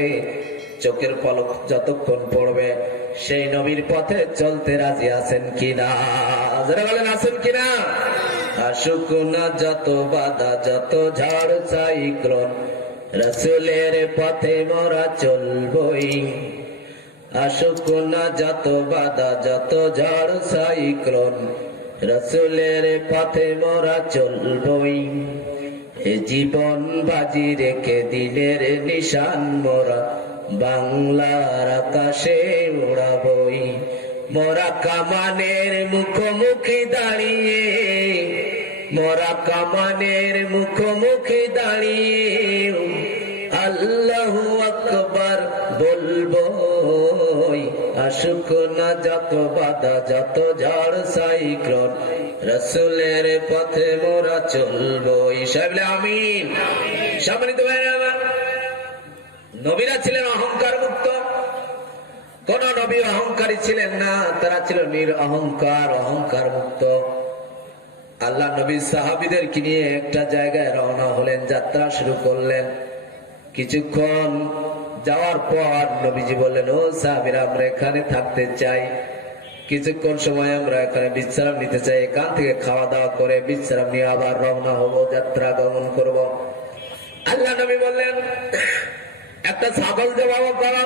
চোখের পলক যতক্ষণ পড়বে, সেই নবীর পথে চলতে রাজি আছেন কিনা? যারা বলেন আছেন কিনা? আসুক না যত বাধা, যত ঝড় সাইক্লোন, রাসূলের পথে মোরা চলবই। আসুক না যত বাধা, যত ঝড় সাইক্লোন, রাসূলের পথে মোরা চলবই। এ জীবন বাজি রেখে দিনের নিশান মোরা বাংলার আকাশে উড়াবই। মোরা কামানের মুখোমুখি দাঁড়িয়ে, মোরা কামানের মুখোমুখি দাঁড়িয়ে আল্লাহু আকবার বলবো। আসুক না যত বাধা, যত ঝড় সাইক্লোন, রাসূলের পথে মোরা চলবই। সবাই আমিন। সম্মানিত ভাইরা আমার, নবীরা ছিলেন অহংকার মুক্ত। কোন নবী অহংকারী ছিলেন না, তারা ছিল নিরঅহংকার, অহংকার মুক্ত। আল্লাহ নবী সাহাবীদেরকে নিয়ে একটা জায়গায় রওনা হলেন, যাত্রা শুরু করলেন। কিছুক্ষণ যাওয়ার পর নবীজি বললেন, ও সাহাবীরা, আমরা এখানে থাকতে চাই, কিছুক্ষণ সময় আমরা এখানে বিশ্রাম নিতে চাই। এখান থেকে খাওয়া দাওয়া করে বিশ্রাম নিয়ে আবার রওনা হব, যাত্রা গমন করব। আল্লাহ নবী বললেন, একটা ছাগল জবাহ করো।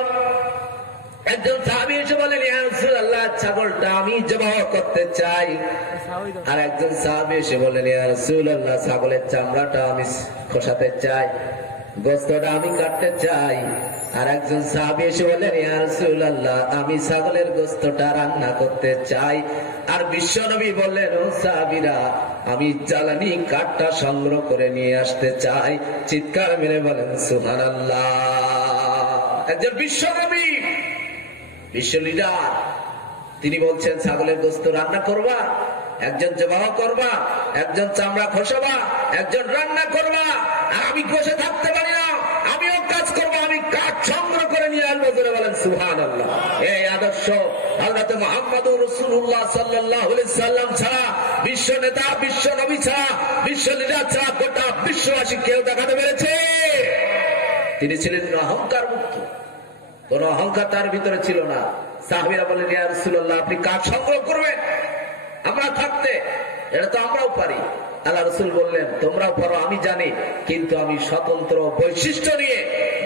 একজন সাহাবী এসে বলেন, ইয়া রাসূলুল্লাহ, ছাগলটা আমি জবাহ করতে চাই। আর একজন সাহাবী এসে বলেন, ইয়া রাসূলুল্লাহ, ছাগলের চামড়াটা আমি খসাতে চাই। গোস্তটা আমি কাটতে চাই। আর একজন সাহাবী এসে বললেন, ইয়া রাসূলুল্লাহ, আমি ছাগলের গোস্তটা রান্না করতে চাই। আর বিশ্বনবী বললেন, ও সাহাবীরা, আমি জ্বালানি কাঠটা সংগ্রহ করে নিয়ে আসতে চাই। চিৎকার মেরে বলেন সুবহানাল্লাহ। একজন বিশ্বনবী, বিশ্ব লিডার, তিনি বলছেন ছাগলের গোস্ত রান্না করবা, একজন জবাহ করবা, একজন চামড়া খসাবা, একজন রান্না করবা। আর আমি বসে থাকতে পারি না, আমিও কাজ করবো, আমি কাঠ সংগ্রহ করে নিয়ে আসবো। বলেন সুবহানাল্লাহ। এই আদর্শ হযরত মুহাম্মদুর রাসূলুল্লাহ সাল্লাল্লাহু আলাইহি সাল্লাম ছাড়া, বিশ্ব নেতা, বিশ্ব নবী ছাড়া, বিশ্ব লিডার ছাড়া গোটা বিশ্ববাসী কেউ দেখাতে পেরেছে? তিনি ছিলেন অহংকার মুক্ত, কোন অহংকার তার ভিতরে ছিল না। সাহাবীরা বললেন, ইয়া রাসূলুল্লাহ, আপনি কাঠ সংগ্রহ করবেন আমরা থাকতে? এটা তো আমরাও পারি। আল্লাহ রাসূল বললেন, তোমরাও পারো, আমি জানি, কিন্তু আমি স্বতন্ত্র বৈশিষ্ট্য নিয়ে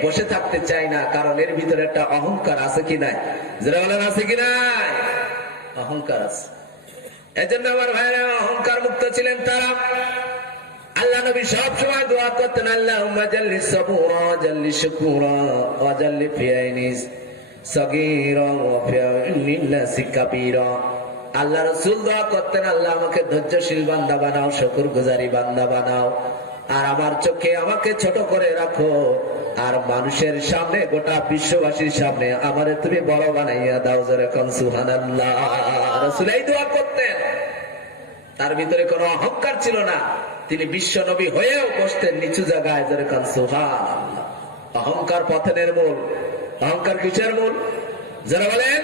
বসে থাকতে চাই না, কারণ এর ভিতরে একটা অহংকার আছে কি নাই? যারা বলেন আছে কি নাই? অহংকার আছে। এজন্য আমার ভাইরা অহংকার মুক্ত ছিলেন তারা। আল্লাহ নবী সব সময় দোয়া করতেন, আল্লাহুম্মা জাল্লি সাবুরা জাল্লি শুকুরা ওয়া জাল্লি ফি আইনিস সাগীরা ওয়া ফি আইনিন নাসি কাবীরা। আল্লাহ রাসূল দোয়া করতেন, আল্লাহ আমাকে ধৈর্যশীল বান্দা বানাও, শুকরগুজারি বান্দা বানাও, আর আমার চোখে আমাকে ছোট করে রাখো, আর মানুষের সামনে, গোটা বিশ্ববাসীর সামনে আমারে তুমি বড় বানাইয়া দাও। জোরে কোন সুবহানাল্লাহ। রাসূল এই দোয়া করতেন, তার ভিতরে কোনো অহংকার ছিল না। তিনি বিশ্ব নবী হয়েও বসতেন নিচু জায়গায়। জোরে কোন সুবহানাল্লাহ। অহংকার পতনের মূল। অহংকার কিসের মূল? যারা বলেন,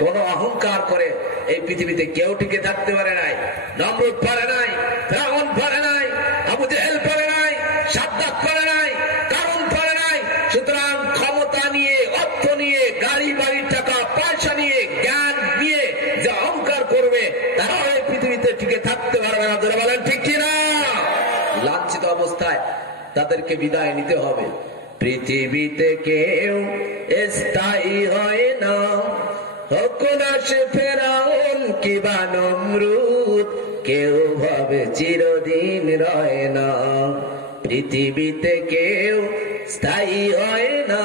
কোন অহংকার করে এই পৃথিবীতে কেউ টিকে থাকতে পারে নাই। নমরুদ পারে নাই, ফিরআউন পারে নাই, আবু জেহেল পারে নাই, সাদ্দাত পারে নাই, কারুন পারে নাই। সুতরাং ক্ষমতা নিয়ে, অর্থ নিয়ে, গাড়ি বাড়ির টাকা পয়সা নিয়ে, জ্ঞান নিয়ে যে অহংকার করবে, তারা এই পৃথিবীতে টিকে থাকতে পারবে না। যারা বলেন ঠিক কিনা? লাঞ্ছিত অবস্থায় তাদেরকে বিদায় নিতে হবে। পৃথিবীতে কেউ স্থায়ী হয় না, হোক না সে ফেরাউন কিবা নমরুদ, কেউ ভাবে চিরদিন রয় না। পৃথিবীতে কেউ স্থায়ী হয় না,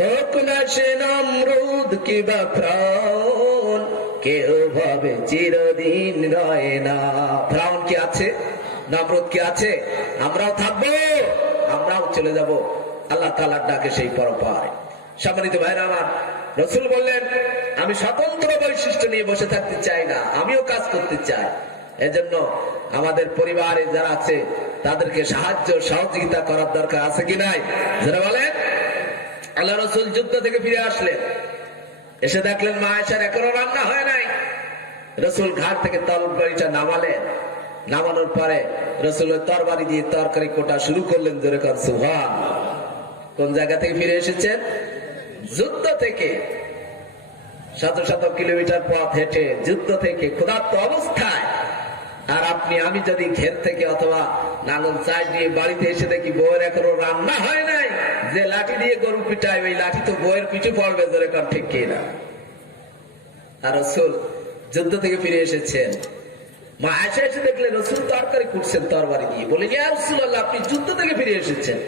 হোক না সে নমরুদ কিবা ফেরাউন, কেউ ভাবে চিরদিন রয় না। ফেরাউন কি আছে? নমরুদ কি আছে? আমরাও থাকবো, আমরাও চলে যাব আল্লাহ তাআলার ডাকে সেই পরপারে। সম্মানিত ভাইরা আমার, রাসূল বললেন, আমি স্বতন্ত্র বৈশিষ্ট্য নিয়ে বসে থাকতে চাই না, আমিও কাজ করতে চাই। এজন্য আমাদের পরিবারে যারা আছে তাদেরকে সাহায্য সহযোগিতা করার দরকার আছে কি নাই? যারা বলেন, আল্লাহ রাসূল যুদ্ধ থেকে ফিরে আসলেন, এসে দেখলেন মা আয়েশার এখনো রান্না হয় নাই। রাসূল ঘাট থেকে তরবারিটা নামালেন, নামানোর পরে রাসূলের তরবারি দিয়ে তরকারি কোটা শুরু করলেন। জোরে কান সুবহানাল্লাহ। কোন জায়গা থেকে ফিরে এসেছেন? যুদ্ধ থেকে। শত শত কিলোমিটার পথ হেঁটে যুদ্ধ থেকে ক্ষুধার্ত অবস্থায়। আর আপনি আমি যদি ঘের থেকে অথবা নাঙ্গল চাই দিয়ে বাড়িতে এসে দেখি বউয়ের এখনো রান্না হয় নাই, যে লাঠি দিয়ে গরু পিটায়, ওই লাঠি তো বউয়ের পিঠে পড়বে। জোরে কান ঠিক কিনা? আর রাসূল যুদ্ধ থেকে ফিরে এসেছেন, মা আয়েশা এসে দেখলেন রাসূল তরকারি কুটছেন তরবারি দিয়ে। বলে, ইয়া রাসূলুল্লাহ, আপনি যুদ্ধ থেকে ফিরে এসেছেন,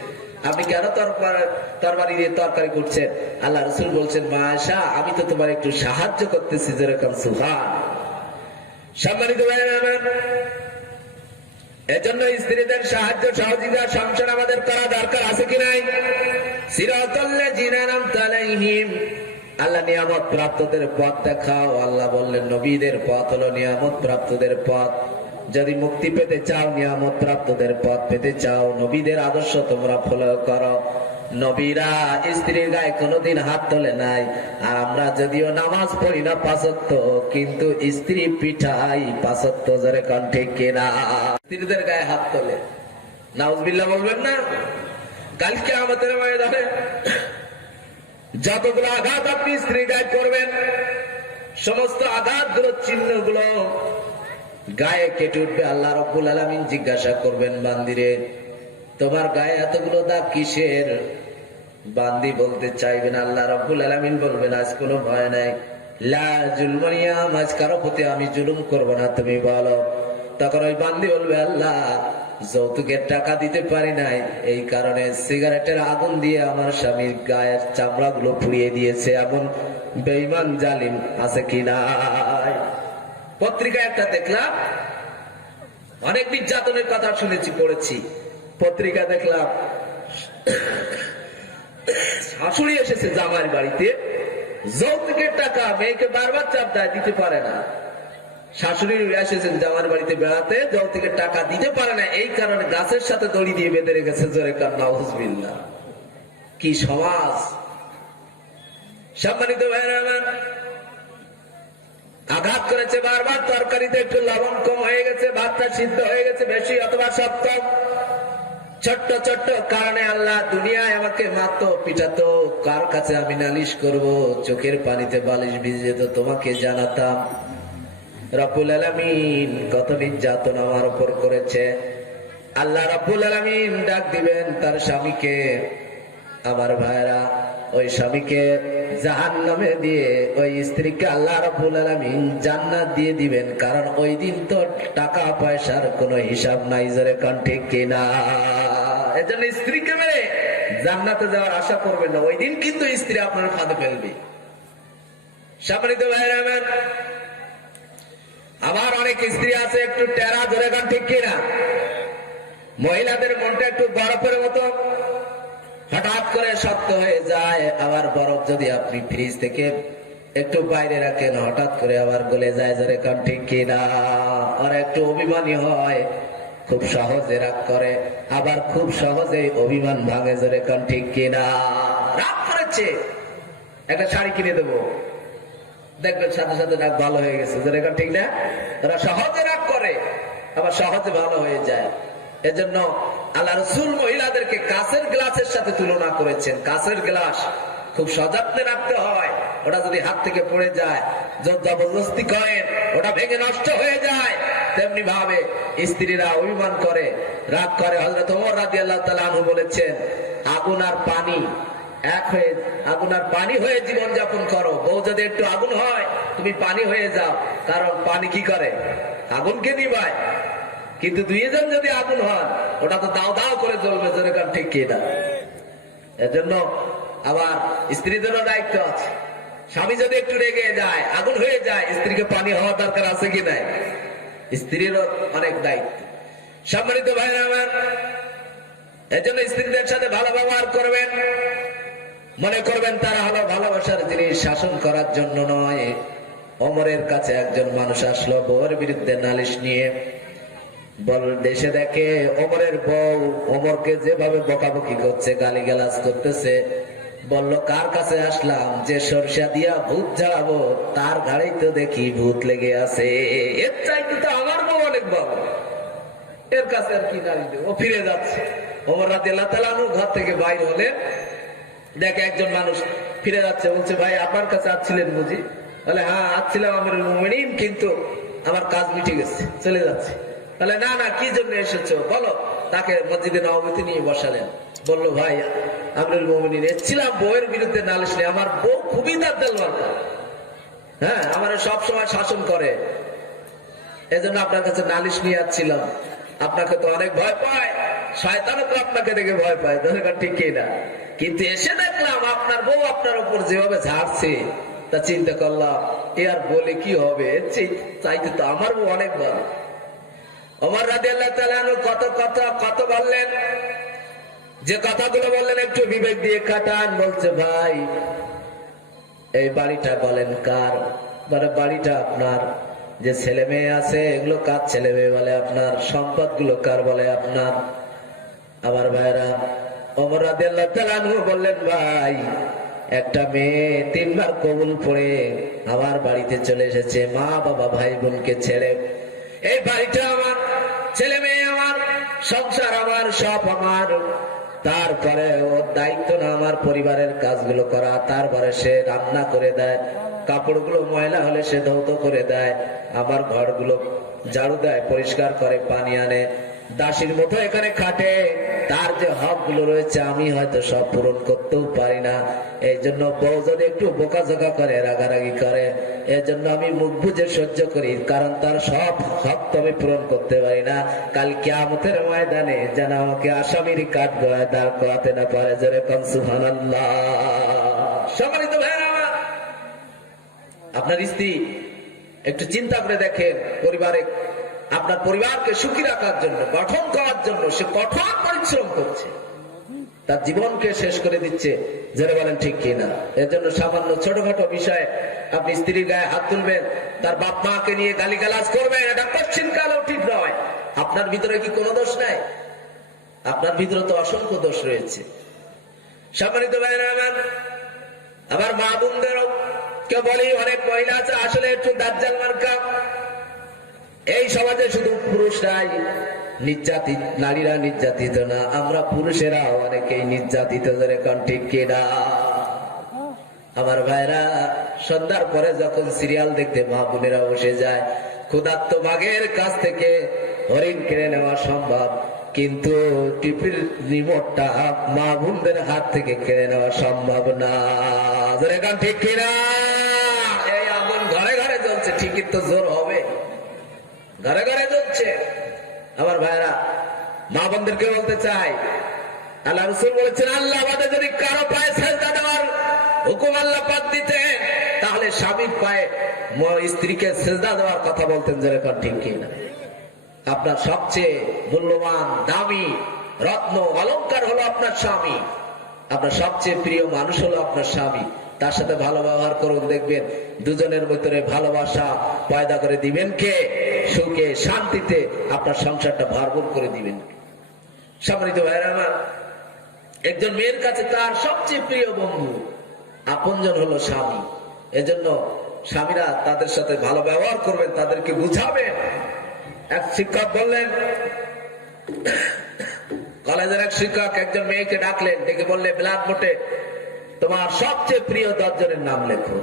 আপনি কেন তরবারি দিয়ে তরকারি করছেন? আল্লাহ রাসূল বলছেন, মা আয়েশা, আমি তো তোমার একটু সাহায্য করতেছি। যেরকম সুবহানাল্লাহ। সম্মানিত ভাইরা আমার, এজন্য স্ত্রীদের সাহায্য সহযোগিতা সংসার আমাদের করা দরকার আছে কি নাই? সিরাতাল্লাযিনা আনআমতা আলাইহিম, আল্লাহ নিয়ামত প্রাপ্তদের পথ দেখাও। আল্লাহ বললেন, নবীদের পথ হলো নিয়ামত প্রাপ্তদের পথ। যদি মুক্তি পেতে চাও, নিয়ামত প্রাপ্তদের পথ পেতে চাও, নবীদের আদর্শ তোমরা ফলো করো। নবীরা স্ত্রীর গায়ে কোনোদিন হাত তোলে নাই। আর আমরা যদিও নামাজ পড়ি না 5 ওয়াক্ত, কিন্তু স্ত্রী পিঠাই 5 ওয়াক্ত। জোরে কোন ঠিক কিনা? স্ত্রীদের গায়ে হাত তোলে, নাউজুবিল্লাহ বলবেন না? কালকে আমাদের ময়দানে যতগুলো আঘাত আপনি স্ত্রীর গায়ে করবেন, সমস্ত আঘাতগুলো, চিহ্নগুলো গায়ে কেটে উঠবে। আল্লাহ রাব্বুল আলামিন জিজ্ঞাসা করবেন, বান্দিরে, তোমার গায়ে এতগুলো দাগ কিসের? বান্দি বলতে চাইবেন, আল্লাহ রাব্বুল আলামিন বলবেন, আজ কোনো ভয় নাই, লা জুলমান ইয়াম, আজ কারো প্রতি আমি জুলুম করব না, তুমি বলো। তখন ওই বান্দি বলবে, আল্লাহ যৌতুকের টাকা দিতে পারি নাই, এই কারণে সিগারেটের আগুন দিয়ে আমার স্বামীর গায়ের চামড়া গুলো পুড়িয়ে দিয়েছে। এমন বেঈমান জালিম আছে কি নাই? পত্রিকায় একটা দেখলাম, অনেক নির্যাতনের কথা শুনেছি, পড়েছি, পত্রিকা দেখলাম শাশুড়ি এসেছে জামাইয়ের বাড়িতে, যৌতুকের টাকা মেয়েকে বারবার চাপ দেয়, দিতে পারে না। শাশুড়ি এসেছেন জামাইয়ের বাড়িতে বেড়াতে, যৌতুকের টাকা দিতে পারে না, এই কারণে গাছের সাথে দড়ি দিয়ে বেঁধে রেখেছে। জোরে কান নাউজুবিল্লাহ। কি সমাজ! সম্মানিত ভাইরা আমার, আঘাত করেছে বারবার, তরকারিতে একটু লবণ কম হয়ে গেছে, ভাতটা সিদ্ধ হয়ে গেছে বেশি অথবা শক্ত, ছোট্ট ছোট্ট কারণে আল্লাহ দুনিয়ায় আমাকে মারতো, পিটাতো, কার কাছে আমি নালিশ করব? চোখের পানিতে বালিশ ভিজে যেত, তোমাকে জানাতাম। রব্বুল আলামিন কত নির্যাতন আমার উপর করেছে। আল্লাহ রব্বুল আলামিন ডাক দিবেন তার স্বামীকে। আমার ভাইরা, ওই স্বামীকে জাহান্নামে দিয়ে ওই স্ত্রীকে আল্লাহ রাব্বুল আলামিন জান্নাত দিয়ে দিবেন। কারণ ওই দিন তো টাকা পয়সার কোনো হিসাব নাই। জোরে কোন ঠিক কিনা? এজন্য স্ত্রীকে মেরে জান্নাতে যাওয়ার আশা করবেন না, ওই দিন কিন্তু স্ত্রী আপনার ফাঁদে ফেলবে। সম্মানিত ভাইরা আমার, আমার অনেক স্ত্রী আছে একটু টেরা। জোরে কোন ঠিক কিনা? মহিলাদের মনটা একটু বরফের মতো, হঠাৎ করে শক্ত হয়ে যায়। আবার বরফ যদি আপনি ফ্রিজ থেকে একটু বাইরে রাখেন, হঠাৎ করে আবার গলে যায়। জোরে কোন ঠিক কিনা? আর একটু অভিমানী হয়, খুব সহজে রাগ করে, আবার খুব সহজেই অভিমান ভাঙে। জোরে কোন ঠিক কিনা? রাগ করেছে, একটা শাড়ি কিনে দেবো, দেখবেন সাথে সাথে রাগ ভালো হয়ে গেছে। জোরে কোন ঠিক না? ওরা সহজে রাগ করে, আবার সহজে ভালো হয়ে যায়। এজন্য আল্লাহ রাসূল মহিলাদেরকে কাঁচের গ্লাসের সাথে তুলনা করেছেন। কাঁচের গ্লাস খুব সযত্নে রাখতে হয়, ওটা যদি হাত থেকে পড়ে যায়, জবরদস্তি করেন, ওটা ভেঙে নষ্ট হয়ে যায়। তেমনি ভাবে স্ত্রীরা অভিমান করে, রাগ করে। হযরত ওমর রাদিয়াল্লাহু তাআলা আনহু বলেছেন, আগুন আর পানি এক হয়ে, আগুন আর পানি হয়ে জীবন যাপন করো। বউ যদি একটু আগুন হয়, তুমি পানি হয়ে যাও। কারণ পানি কি করে? আগুনকে নিভায়। কিন্তু দুইজন যদি আগুন হন, ওটা তো দাও দাও করে জ্বলবে। জোরে কান ঠিক কিনা? এজন্য আবার স্ত্রীদেরও দায়িত্ব আছে। স্বামী যদি একটু রেগে যায়, আগুন হয়ে যায়, স্ত্রীকে পানি হওয়া দরকার আছে কি নাই? স্ত্রীরও অনেক দায়িত্ব। সম্মানিত ভাইরা আমার, এজন্য স্ত্রীদের সাথে ভালো ব্যবহার করবেন। মনে করবেন তারা হলো ভালোবাসার জিনিস, শাসন করার জন্য নয়। ওমরের কাছে একজন মানুষ আসলো বউয়ের বিরুদ্ধে নালিশ নিয়ে। দেশে দেখে ওমরের বউ ওমরকে যেভাবে বকাবকি করছে, গালিগালাজ করতেছে, বলল, কার কাছে আসলাম? যে সরষা দিয়া ভূত ঝাড়াবো, তার ঘাড়েই তো দেখি ভূত লেগে আছে। এর চাইতে তো আমার বউ অনেক বড়, এর কাছে আর কি নালিশ দেব? ও ফিরে যাচ্ছে। ওমর রাদিয়াল্লাহু তাআলা আনহু ঘর থেকে বাইরে হলে দেখে একজন মানুষ ফিরে যাচ্ছে। বলছে, ভাই আপনার কাছে আসছিলেন বুঝি? বলে, হ্যাঁ আসছিলাম আমিরুল মুমিনিন, কিন্তু আমার কাজ মিটে গেছে, চলে যাচ্ছে। বলে, না না, কি জন্য এসেছো বলো। তাকে মসজিদে নববীতে নিয়ে বসালেন। বললো, ভাই আমিরুল মুমিনিন, এসেছিলাম বউয়ের বিরুদ্ধে নালিশ নিয়ে। আমার বউ খুবই তার দেলবার, হ্যাঁ, আমার সব সময় শাসন করে, এজন্য আপনার কাছে নালিশ নিয়ে আসছিলাম। আপনাকে তো অনেক ভয় পায়, শয়তানও তো আপনাকে দেখে ভয় পায়। দরকার ঠিক না? কিন্তু এসে দেখলাম আপনার বউ আপনার উপর যেভাবে ঝাড়ছে, তা চিন্তা করলাম, এ আর বলে কি হবে, চাইতে তো আমার বউ অনেক ভালো। ওমর রাদিয়াল্লাহু তাআলা আনহু কত বললেন, যে কথাগুলো বললেন একটু বিবেক দিয়ে কাটান। বলছে, ভাই এই বাড়িটা বলেন কার? মানে বাড়িটা আপনার। যে ছেলে মেয়ে আছে এগুলো কার ছেলে মেয়ে? বলে আপনার। সম্পদ গুলো কার? বলে আপনার। আমার ভাইরা, ওমর রাদিয়াল্লাহু তাআলা আনহু বললেন, ভাই একটা মেয়ে 3 বার কবুল পড়ে আমার বাড়িতে চলে এসেছে, মা বাবা ভাই বোনকে ছেড়ে। এই বাড়িটা আমার, ছেলে মেয়ে আমার, সংসার আমার, সব আমার। তারপরে ওর দায়িত্ব না আমার পরিবারের কাজগুলো করা। তারপরে সে রান্না করে দেয়, কাপড়গুলো ময়লা হলে সে ধৌত করে দেয়, আমার ঘরগুলো ঝাড়ু দেয়, পরিষ্কার করে, পানি আনে, দাসীর মতো এখানে খাটে। তার যে হক গুলো রয়েছে আমি হয়তো সব পূরণ করতেও পারি না। এই জন্য বউ যদি একটু বোকাঝোকা করে, রাগারাগি করে, এই জন্য আমি মুখ বুজে সহ্য করি, কারণ তার সব হক তো আমি পূরণ করতে পারি না। কাল কিয়ামতের ময়দানে যেন আমাকে আসামির কাঠ গড়ায় দাঁড় করাতে না পারে। যেরকম সুবহানাল্লাহ। সম্মানিত ভাইরা আমার, আপনার স্ত্রী একটু চিন্তা করে দেখেন, পরিবারে আপনার পরিবারকে সুখী রাখার জন্য, গঠন করার জন্য সে কঠোর পরিশ্রম করছে, তার জীবনকে শেষ করে দিচ্ছে। যারা বলেন ঠিক কিনা? এর জন্য সামান্য ছোটখাটো বিষয়ে আপনি স্ত্রীর গায়ে হাত তুলবেন, তার বাপ মাকে নিয়ে গালিগালাজ করবেন, এটা পশ্চিম কালেও ঠিক নয়। আপনার ভিতরে কি কোনো দোষ নাই? আপনার ভিতরে তো অসংখ্য দোষ রয়েছে। সম্মানিত ভাইরা আমার, আবার মা বোনদেরও কেউ বলি, অনেক মহিলা আছে আসলে একটু দাজ্জাল মার্কা। এই সমাজে শুধু পুরুষরাই নির্যাতিত, নারীরা নির্যাতিত না, আমরা পুরুষেরা অনেকেই নির্যাতিত। যেরকম ঠিক কিনা? আমার ভাইরা, সন্ধ্যার পরে যখন সিরিয়াল দেখতে মা বোনেরা বসে যায়, ক্ষুধার্ত বাঘের কাছ থেকে হরিণ কিনে নেওয়া সম্ভব, কিন্তু টিভির রিমোটটা মা বোনদের হাত থেকে কেড়ে নেওয়া সম্ভব না। যেরকম ঠিক কিনা? এই আগুন ঘরে ঘরে জ্বলছে, ঠিকই তো জোর হবে, ঘরে ঘরে জ্বলছে। আমার ভাইরা, মা বোনদেরকে বলতে চাই, আল্লাহ রাসূল বলেছেন, আল্লাহ বাদে যদি কারো পায়ে সেজদা দেওয়ার হুকুম আল্লাহ পাক দিতেন, তাহলে স্বামীর পায়ে স্ত্রীকে সেজদা দেওয়ার কথা বলতেন। যেরকম ঠিক কিনা? আপনার সবচেয়ে মূল্যবান দামি রত্ন অলংকার হলো আপনার স্বামী, আপনার সবচেয়ে প্রিয় মানুষ হলো আপনার স্বামী। তার সাথে ভালো ব্যবহার করুন, দেখবেন দুজনের ভিতরে ভালোবাসা পয়দা করে দিবেন কে? সুখে শান্তিতে আপনার সংসারটা ভরপুর করে দিবেন। সম্মানিত ভাইরা আমার, একজন মেয়ের কাছে তার সবচেয়ে প্রিয় বন্ধু, আপনজন হলো স্বামী। এজন্য স্বামীরা তাদের সাথে ভালো ব্যবহার করবেন, তাদেরকে বুঝাবেন। এক শিক্ষক বললেন, কলেজের এক শিক্ষক একজন মেয়েকে ডাকলেন, ডেকে বললেন, ব্ল্যাকবোর্ডে তোমার সবচেয়ে প্রিয় 10 জনের নাম লেখো।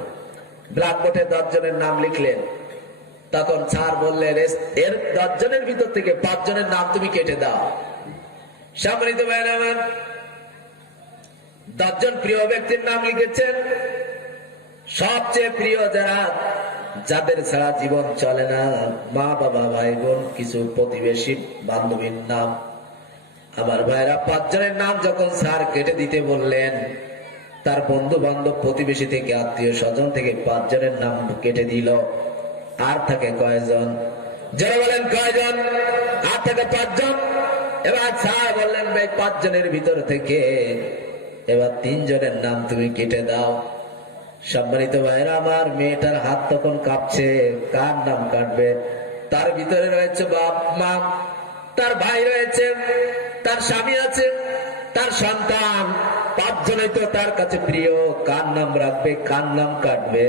ব্ল্যাকবোর্ডে 10 জনের নাম লিখলেন। তখন স্যার বললেন, এর 10 জনের ভিতর থেকে 5 জনের নাম তুমি কেটে দাও। সম্মানিত ভাইরা আমার, 10 জন প্রিয় ব্যক্তির নাম লিখেছেন। সবচেয়ে প্রিয় যারা, যাদের ছাড়া জীবন চলে না, মা বাবা, ভাই বোন, কিছু প্রতিবেশী, বান্ধবীর নাম। আমার ভাইরা, 5 জনের নাম যখন স্যার কেটে দিতে বললেন, তার বন্ধু বান্ধব, প্রতিবেশী থেকে, আত্মীয় স্বজন থেকে 5 জনের নাম কেটে দিল। আর থাকে কয়জন? যারা বলেন কয়জন? আর থাকে 5 জন। এবার স্যার বললেন, ভাই 5 জনের ভিতর থেকে এবার 3 জনের নাম তুমি কেটে দাও। সম্মানিত ভাইরা আমার, মেয়েটার হাত তখন কাঁপছে, কার নাম কাটবে? তার ভিতরে রয়েছে বাপ মা, তার ভাই রয়েছে, তার স্বামী আছে, তার সন্তান। 5 জনই তো তার কাছে প্রিয়, কার নাম রাখবে, কার নাম কাটবে?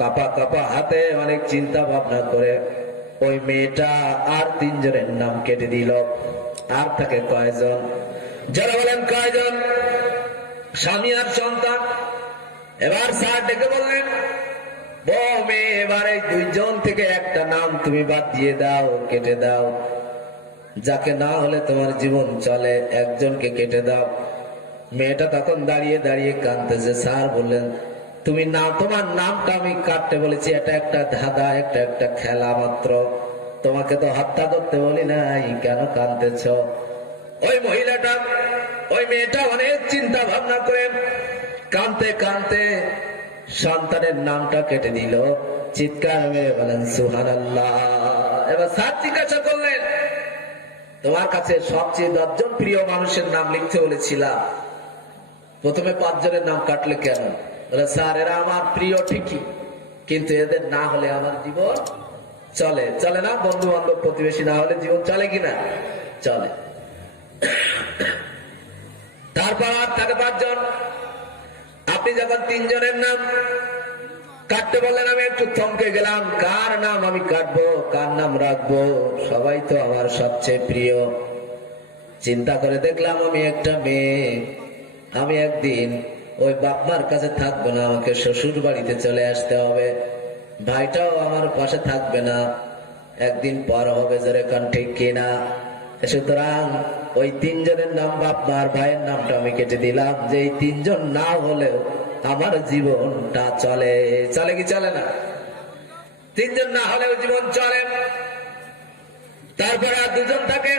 কাপা কাপা হাতে অনেক চিন্তা ভাবনা করে ওই মেয়েটা আর 3 জনের নাম কেটে দিল। আর থাকে কয়জন? যারা বলেন কয়জন? স্বামী আর সন্তান। এবার স্যার ডেকে বললেন, বউ মেয়ে, এবারে 2 জন থেকে একটা নাম তুমি বাদ দিয়ে দাও, কেটে দাও। যাকে না হলে তোমার জীবন চলে, একজনকে কেটে দাও। মেয়েটা তখন দাঁড়িয়ে দাঁড়িয়ে কাঁদতেছে। স্যার বললেন, তুমি না, তোমার নামটা আমি কাটতে বলেছি, এটা একটা ধাঁধা, একটা খেলা মাত্র, তোমাকে তো হত্যা করতে বলি নাই, কেন কাঁদতেছ? ওই মহিলাটা, ওই মেয়েটা অনেক চিন্তা ভাবনা করে কাঁদতে কাঁদতে সন্তানের নামটা কেটে দিল। চিৎকার মেরে বলেন সুবহানাল্লাহ। এবার স্যার জিজ্ঞাসা করলেন, তোমার কাছে সবচেয়ে 10 জন প্রিয় মানুষের নাম লিখতে বলেছিলাম, প্রথমে 5 জনের নাম কাটলে কেন? বলে, স্যার এরা আমার প্রিয় ঠিকই, কিন্তু এদের না হলে আমার জীবন চলে চলে না। বন্ধু বান্ধব, প্রতিবেশী না হলে জীবন চলে কিনা? চলে। তারপর আর থাকে 5 জন। আপনি যখন 3 জনের নাম কাটতে বললেন, আমি একটু থমকে গেলাম, কার নাম আমি কাটবো, কার নাম রাখবো? সবাই তো আমার সবচেয়ে প্রিয়। চিন্তা করে দেখলাম, আমি একটা মেয়ে, আমি একদিন ওই বাপমার কাছে থাকবো না, আমাকে শ্বশুর বাড়িতে চলে আসতে হবে। ভাইটাও আমার পাশে থাকবে না, একদিন পর হবে। যেরকম ঠিক কিনা? সুতরাং ওই তিনজনের নাম বাপ মার ভাইয়ের নামটা আমি কেটে দিলাম, যে এই তিনজন না হলেও আমার জীবনটা চলে। চলে কি চলে না? তিনজন না হলেও জীবন চলে। তারপরে আর দুজন থাকে,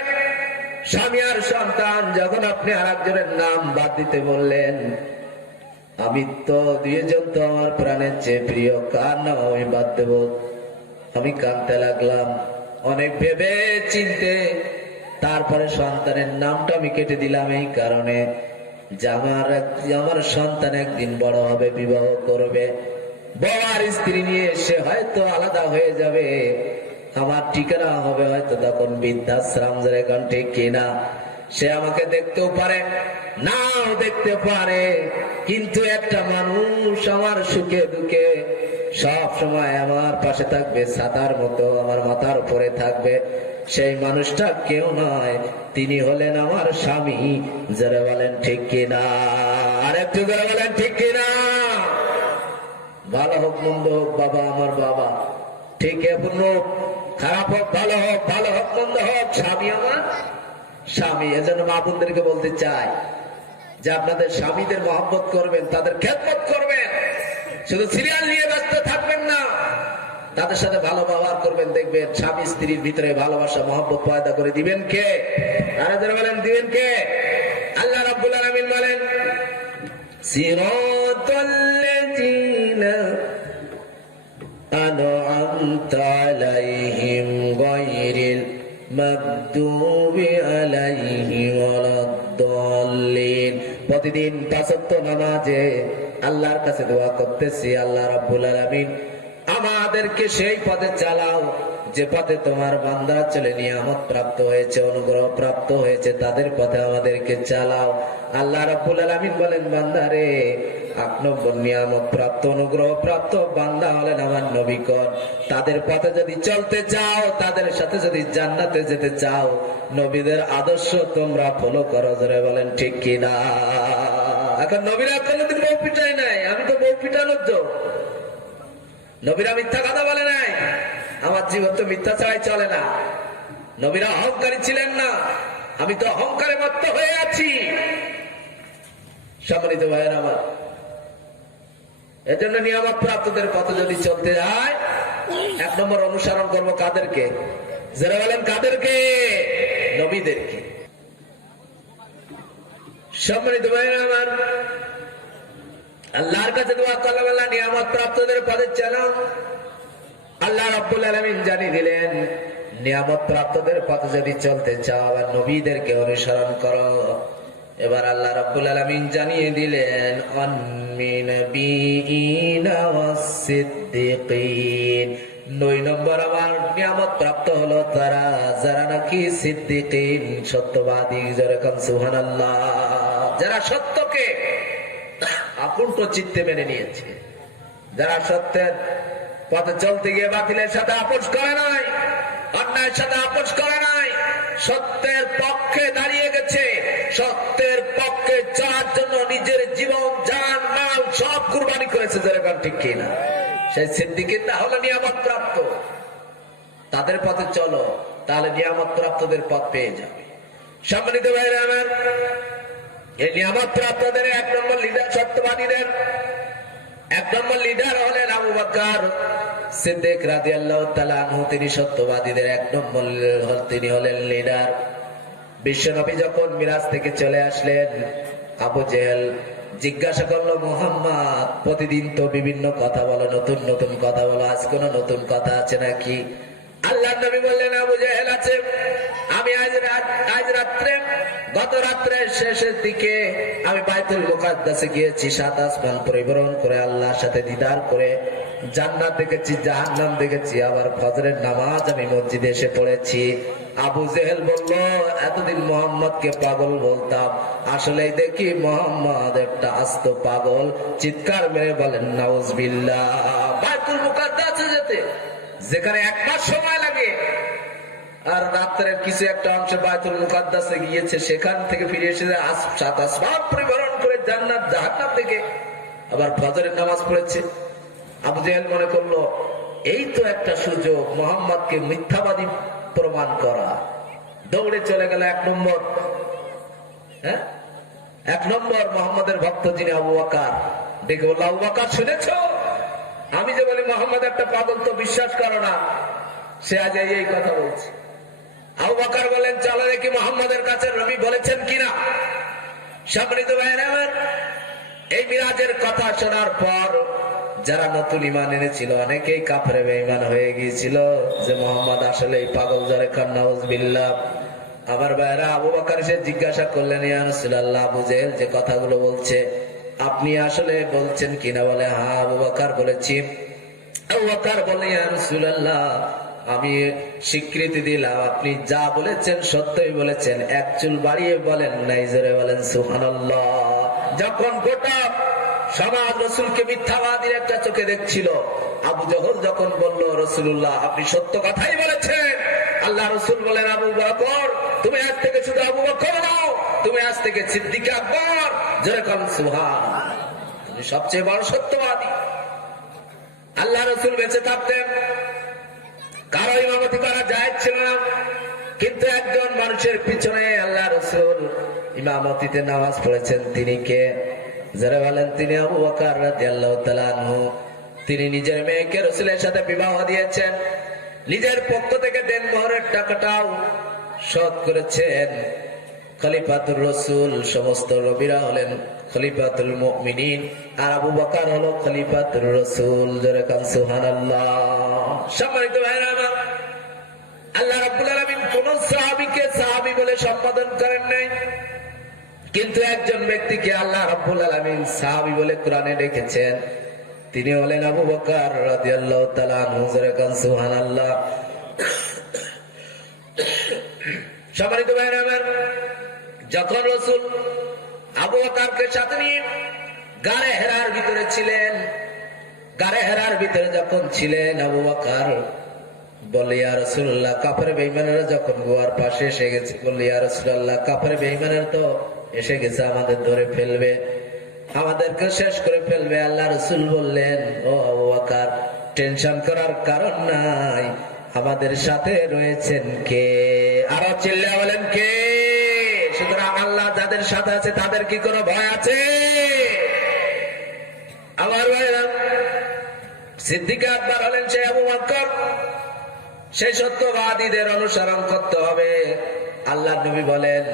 স্বামী আর সন্তান। যখন আপনি আর একজনের নাম বাদ দিতে বললেন, আমি তো দুইজন তো আমার প্রাণের চেয়ে প্রিয়, কার নাম আমি বাদ দেব? আমি কাঁদতে লাগলাম অনেক ভেবে চিনতে। তারপরে সন্তানের নামটা আমি কেটে দিলাম এই কারণে যে আমার সন্তান একদিন বড় হবে, বিবাহ করবে, বাবার স্ত্রী নিয়ে সে হয়তো আলাদা হয়ে যাবে, আমার ঠিকানা হবে হয়তো তখন বৃদ্ধাশ্রম। যেরকম ঠিক কিনা? সে আমাকে দেখতেও পারে, নাও দেখতে পারে, কিন্তু একটা মানুষ আমার সুখে দুঃখে সব সময় আমার পাশে থাকবে, ছাতার মতো আমার মাথার উপরে থাকবে। সেই মানুষটা কেউ নয়, তিনি হলেন আমার স্বামী। যারা বলেন ঠিক কিনা? আর একটু যারা বলেন ঠিক কিনা? ভালো হোক মন্দ হোক বাবা আমার বাবা, ঠিক এমন হোক, খারাপ হোক ভালো হোক, ভালো হোক মন্দ হোক, স্বামী আমার স্বামী। এজন্য মা বোনদেরকে বলতে চাই যে আপনাদের স্বামীদের মহব্বত করবেন, তাদের খেদমত করবেন, শুধু সিরিয়াল নিয়ে ব্যস্ত থাকবেন না, তাদের সাথে ভালো ব্যবহার করবেন। দেখবেন স্বামী স্ত্রীর ভিতরে ভালোবাসা মহব্বত পয়দা করে দিবেন কে? আরে যারা বলেন দিবেন কে? আল্লাহ রাব্বুল আলামিন বলেন, সিরাতাল্লাযীনা আন'আমতা আলাইহিম গায়রিল মাগদুবি আলাইহিম ওয়ালাদ-দাল্লিন। প্রতিদিন পাঁচ ওয়াক্ত নামাজে আল্লাহর কাছে দোয়া করতেছি, আল্লাহ রাব্বুল আলামিন আমাদেরকে সেই পথে চালাও যে পথে তোমার বান্দা চলে নিয়ামত প্রাপ্ত হয়েছে, অনুগ্রহ প্রাপ্ত হয়েছে, তাদের পথে আমাদেরকে চালাও। আল্লাহ রাব্বুল আলামিন বলেন, বান্দারে, ৮ নম্বর নিয়ামত প্রাপ্ত অনুগ্রহ প্রাপ্ত বান্দা হলেন আমার নবীগণ। তাদের পথে যদি চলতে চাও, তাদের সাথে যদি জান্নাতে যেতে চাও, নবীদের আদর্শ তোমরা ফলো করো। জোরে বলেন ঠিক কিনা? এখন নবীরা কোনোদিন বউ পিটাই নাই, আমি তো বউ পিটানোর জন্য। নবীরা মিথ্যা কথা বলে নাই, আমার জীবন তো মিথ্যা ছাড়াই চলে না। নবীরা অহংকারী ছিলেন না, আমি তো অহংকারে মত্ত হয়ে আছি। সম্মানিত ভাইয়েরা আমার, এজন্য নিয়ামত প্রাপ্তদের পথে যদি চলতে যায়, ১ নম্বর অনুসরণ করবো কাদেরকে? যারা বলেন কাদেরকে? নবীদেরকে। সম্মানিত ভাইয়েরা আমার, আল্লাহর কাছে দোয়া করলাম, আল্লাহ নিয়ামত প্রাপ্তদের পথে চালাও। আল্লাহ রাব্বুল আলামিন জানিয়ে দিলেন, নিয়ামত প্রাপ্তদের পথে যদি চলতে চাও আর নবীদেরকে অনুসরণ করো। এবার আল্লাহ রাব্বুল আলামিন জানিয়ে দিলেন, আন-নাবিয়িনা ওয়াস-সিদ্দিকিন। ৯ নম্বর আমার নিয়ামত প্রাপ্ত হলো তারা যারা নাকি সিদ্দিকিন, সত্যবাদী। যেরকম সুবহানাল্লাহ, যারা সত্যকে আকুণ্ঠ চিত্তে মেনে নিয়েছে, যারা সত্যের পথে চলতে গিয়ে বাতিলের সাথে আপোষ করে নাই, অন্যায়ের সাথে আপোষ করে নাই, সত্যের পক্ষে দাঁড়িয়ে গেছে, সত্যের পক্ষে চলার জন্য নিজের জীবন জান মাল সব কুরবানি করেছে। যেরকম ঠিক কিনা? সেই সিদ্দিকিনরা হলো নিয়ামত প্রাপ্ত। তাদের পথে চলো, তাহলে নিয়ামত প্রাপ্তদের পথ পেয়ে যাবে। সম্মানিত ভাইরা আমার, এই নিয়ামত প্রাপ্তদের ১ নম্বর লিডার, সত্যবাদীদের ১ নম্বর লিডার হলেন আবু বকর সিদ্দিক রাদিয়াল্লাহু তাআলা আনহু। তিনি সত্যবাদীদের ১ নম্বর, তিনি হলেন লিডার। বিশ্বনবী যখন মিরাজ থেকে চলে আসলেন, আবু জেহেল জিজ্ঞাসা করলো, মুহাম্মদ প্রতিদিন তো বিভিন্ন কথা বলো, নতুন নতুন কথা বলো, আজ কোন নতুন কথা আছে নাকি? আল্লাহর নবী বললেন, আবু জেহেল আছে। আমি আজ রাত্রে, গত রাত্রের শেষের দিকে আমি বাইতুল মুকাদ্দাসে গিয়েছি, ৭ আসমান পরিবরণ করে আল্লাহর সাথে দিদার করে জান্নাত দেখেছি, জাহান্নাম দেখেছি, আবার ফজরের নামাজ আমি মসজিদে এসে পড়েছি। আবু জেহেল বলল, এতদিন মোহাম্মদকে পাগল বলতাম, আসলেই দেখি মোহাম্মদ একটা আস্ত পাগল। চিৎকার মেরে বলেন নাউজুবিল্লাহ। বাইতুল মুকাদ্দাসে যেতে যেখানে ১ মাস সময় লাগে, আর রাত্রের কিছু একটা অংশ বাইতুল মুকাদ্দাসে গিয়েছে, সেখান থেকে ফিরে এসে ৭ আসমান পরিবরণ করে জান্নাত জাহান্নাম থেকে আবার ফজরের নামাজ পড়েছে। আবু জেহেল মনে করলো, এই তো একটা সুযোগ মোহাম্মদকে মিথ্যাবাদী প্রমাণ করা, দৌড়ে চলে গেল 1 নম্বর, হ্যাঁ 1 নম্বর মোহাম্মদের ভক্ত যিনি আবু বকর, দেখে বলল, আবু বকর শুনেছ আমি যে বলি মোহাম্মদ একটা পাগল, তো বিশ্বাস করো না, সে আজ এই কথা বলছে। আবু বকর বলেন, চলো দেখি মোহাম্মদের কাছে নবী বলেছেন কিনা। সম্মানিত ভাইরা আমার, এই মিরাজের কথা শোনার পর যারা নতুন ঈমান এনেছিল অনেকেই কাফের বেঈমান হয়ে গিয়েছিল যে মোহাম্মদ আসলে এই পাগল, জোরে কান নাউযুবিল্লাহ। আমার ভাইরা, আবু বকর এসে জিজ্ঞাসা করলেন, ইয়া রাসূলুল্লাহ, আবু জেহেল যে কথাগুলো বলছে আপনি আসলে বলছেন কিনা? বলে, হ্যাঁ আবু বকর বলেছি। আবু বকর বলে, ইয়া রাসূলুল্লাহ, আমি স্বীকৃতি দিলাম আপনি যা বলেছেন সত্যই বলেছেন, এক চুল বাড়িয়ে বলেন নাই, জোরে বলেন সুবহানাল্লাহ। যখন গোটা সমাজ রসুলকে মিথ্যাবাদীর একটা চোখে দেখছিল, আবু জহল যখন বলল, রাসূলুল্লাহ আপনি সত্য কথাই বলেছেন, আল্লাহ রসুল বলেন, আবু বকর তুমি আজ থেকে শুধু আবু বকর নাও, তুমি আজ থেকে সিদ্দিক আকবর, জোরে বলেন সুবহানাল্লাহ, তুমি সবচেয়ে বড় সত্যবাদী। আল্লাহ রসুল বেঁচে থাকতেন কারো ইমামতি করা জায়েজ ছিল না, কিন্তু একজন মানুষের পিছনে আল্লাহ রসুল ইমামতিতে নামাজ পড়েছেন। তিনি কে? যারা বলেন তিনি আবু বকর রাদিয়াল্লাহু তাআলা আনহু। তিনি নিজের মেয়েকে রসুলের সাথে বিবাহ দিয়েছেন, নিজের পক্ষ থেকে দেনমোহরের টাকাটাও শোধ করেছেন। খলিফাতুর রসুল, সমস্ত নবীরা হলেন খলিফাতুল মুমিনিন, আর আবু বকর হলো খলিফাতুর রসুল, জোরে কান সুবহানাল্লাহ। সম্মানিত ভাইরা আমার, আল্লাহ রাব্বুল আলামিন কোন সাহাবীকে সাহাবী বলে সম্বোধন করেন নাই, কিন্তু একজন ব্যক্তিকে আল্লাহ রাব্বুল আলামিন সাহাবী বলে কোরআনে ডেকেছেন, তিনি হলেন আবু বকর রাদিয়াল্লাহু তাআলা আনহু, জোরে কান সুবহানাল্লাহ। সম্মানিত ভাইরা আমার, যখন রাসূল আবু বকরকে সাথে নিয়ে গারে হেরার ভিতরে ছিলেন, গারে হেরার ভিতরে যখন ছিলেন, আবু বকর বলে, ইয়া রাসূলুল্লাহ, কাফের বেঈমানেরা যখন গোয়ার পাশে এসে গেছে, বলল, ইয়া রাসূলুল্লাহ, কাফের বেঈমানেরা তো এসে গেছে, আমাদের ধরে ফেলবে, আমাদেরকে শেষ করে ফেলবে। আল্লাহ রাসূল বললেন, ও আবু বকর, টেনশন করার কারণ নাই, আমাদের সাথে রয়েছেন কে? আরো চিল্লায়া বলেন কে? সুতরাং আল্লাহ যাদের সাথে আছে তাদের কি কোনো ভয় আছে? আমার ভাইরা, সিদ্দিক আকবর হলেন সেই আবু বকর, সেই সত্যবাদীদের অনুসরণ করতে হবে। আল্লাহ নবী বলেন,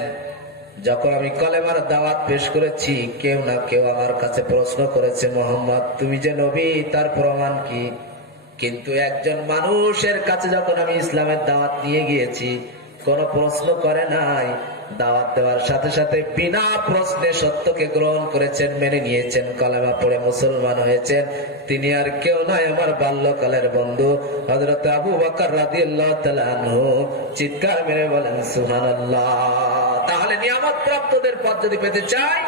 যখন আমি কলেমার দাওয়াত পেশ করেছি, কেউ না কেউ আমার কাছে প্রশ্ন করেছে, মোহাম্মদ তুমি যে নবী তার প্রমাণ কি? কিন্তু একজন মানুষের কাছে যখন আমি ইসলামের দাওয়াত নিয়ে গিয়েছি, কোন প্রশ্ন করে নাই, দাওয়াত দেওয়ার সাথে সাথে বিনা প্রশ্নে সত্যকে গ্রহণ করেছেন, মেনে নিয়েছেন, কলেমা পড়ে মুসলমান হয়েছেন। তিনি আর কেউ নয়, আমার বাল্যকালের বন্ধু হযরত আবু বকর রাদিয়াল্লাহু তাআলা আনহু। চিৎকার মেরে বলেন সুবহানাল্লাহ। তাহলে নিয়ামত প্রাপ্তদের পথ যদি পেতে চাই,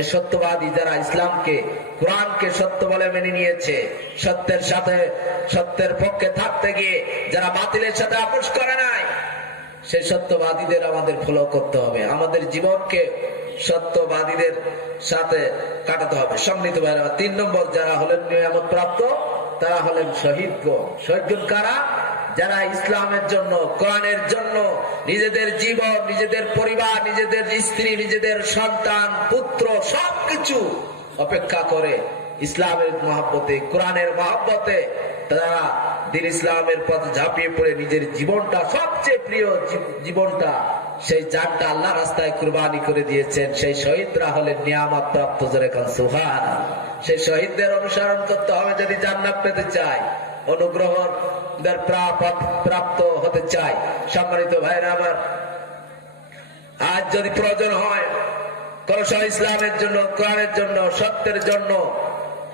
এই সত্যবাদী যারা ইসলামকে, কোরআনকে সত্য বলে মেনে নিয়েছে, সত্যের সাথে, সত্যের পক্ষে থাকতে গিয়ে যারা বাতিলের সাথে আপোষ করে নাই, সেই সত্যবাদীদের আমাদের ফলো করতে হবে, আমাদের জীবনকে সত্যবাদীদের সাথে কাটাতে হবে। সম্মিলিত ভাইরা, 3 নম্বর যারা হলেন নিয়ামত প্রাপ্ত, তারা হলেন শহীদগণ। শহীদগণ কারা? যারা ইসলামের জন্য, কোরআনের জন্য নিজেদের জীবন, নিজেদের পরিবার, নিজেদের স্ত্রী, নিজেদের সন্তান, পুত্র সবকিছু অপেক্ষা করে ইসলামের মহব্বতে, কোরআনের মহব্বতে তারা দিন ইসলামের পথে ঝাঁপিয়ে পড়ে নিজের জীবনটা, সবচেয়ে প্রিয় জীবনটা, সেই জানটা আল্লাহ রাস্তায় কুরবানি করে দিয়েছেন। সেই শহীদরা হলেন নিয়ামত প্রাপ্ত, জোরে কান সুবহানাল্লাহ। সেই শহীদদের অনুসরণ করতে হবে যদি জান্নাত পেতে চাই, অনুগ্রহের প্রাপ্ত হতে চাই। সম্মানিত ভাইরা আমার, আজ যদি প্রয়োজন হয় কোন ইসলামের জন্য, কোরআনের জন্য, সত্যের জন্য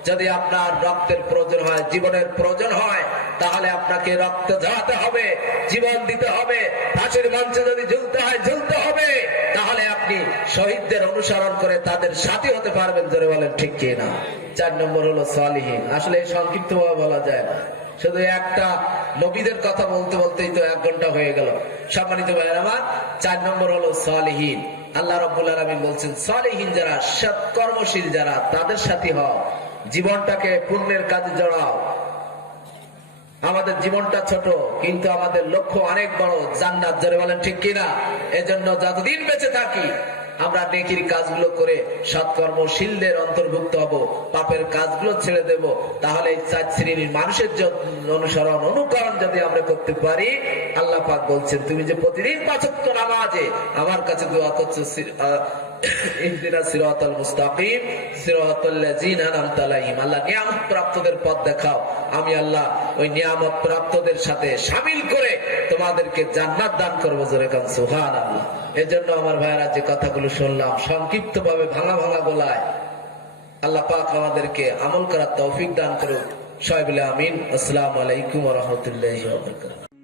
যদি আপনার রক্তের প্রয়োজন হয়, জীবনের প্রয়োজন হয়, তাহলে আপনাকে রক্ত ঝরাতে হবে, জীবন দিতে হবে, ফাঁসির মঞ্চে যদি ঝুলতে হয় ঝুলতে হবে, তাহলে আপনি শহীদদের অনুসরণ করে তাদের সাথী হতে পারবেন, জোরে বলেন ঠিক কি না? 4 নম্বর হলো সালিহিন। আসলে এই সংক্ষিপ্ত ভাবে বলা যায় না, শুধু একটা নবীদের কথা বলতে বলতেই তো 1 ঘন্টা হয়ে গেল। সম্মানিত ভাইয়েরা আমার, 4 নম্বর হলো সালিহিন। আল্লাহ রাব্বুল আলামিন বলছেন, সালিহিন যারা, সৎ কর্মশীল যারা, তাদের সাথী হও, জীবনটাকে পুণ্যের কাজে জড়াও। আমাদের জীবনটা ছোট, কিন্তু আমাদের লক্ষ্য অনেক বড়, জান্নাত। জোরে বলেন ঠিক কিনা? এজন্য যতদিন বেঁচে থাকি আমরা নেকির কাজগুলো করে সৎকর্মশীলদের অন্তর্ভুক্ত হব, পাপের কাজগুলো ছেড়ে দেব। তাহলে এই 4 শ্রেণীর মানুষের অনুসরণ অনুকরণ যদি আমরা করতে পারি, আল্লাহ পাক বলছেন তুমি যে প্রতিদিন 5 ওয়াক্ত নামাজে আমার কাছে দোয়া করছো, ইহদিনাস সিরাতাল মুস্তাকিম সিরাতাল লাযিনা আনআমতা আলাইহিম, আল্লাহ নিয়ামত প্রাপ্তদের পথ দেখাও। আমি আল্লাহ ওই নিয়ামত প্রাপ্তদের সাথে শামিল করে তোমাদেরকে জান্নাত দান করবো। জোরে কান সুবহানাল্লাহ। এজন্য আমার ভাইরা যে কথাগুলো শুনলাম সংক্ষিপ্ত ভাবে ভাঙা ভাঙা গলায়, আল্লাহ পাক আমাদেরকে আমল করার তৌফিক দান করুন। সবাই বলে আমিন। আসসালামু আলাইকুম ওয়া রাহমাতুল্লাহি ওয়া বারাকাতুহু।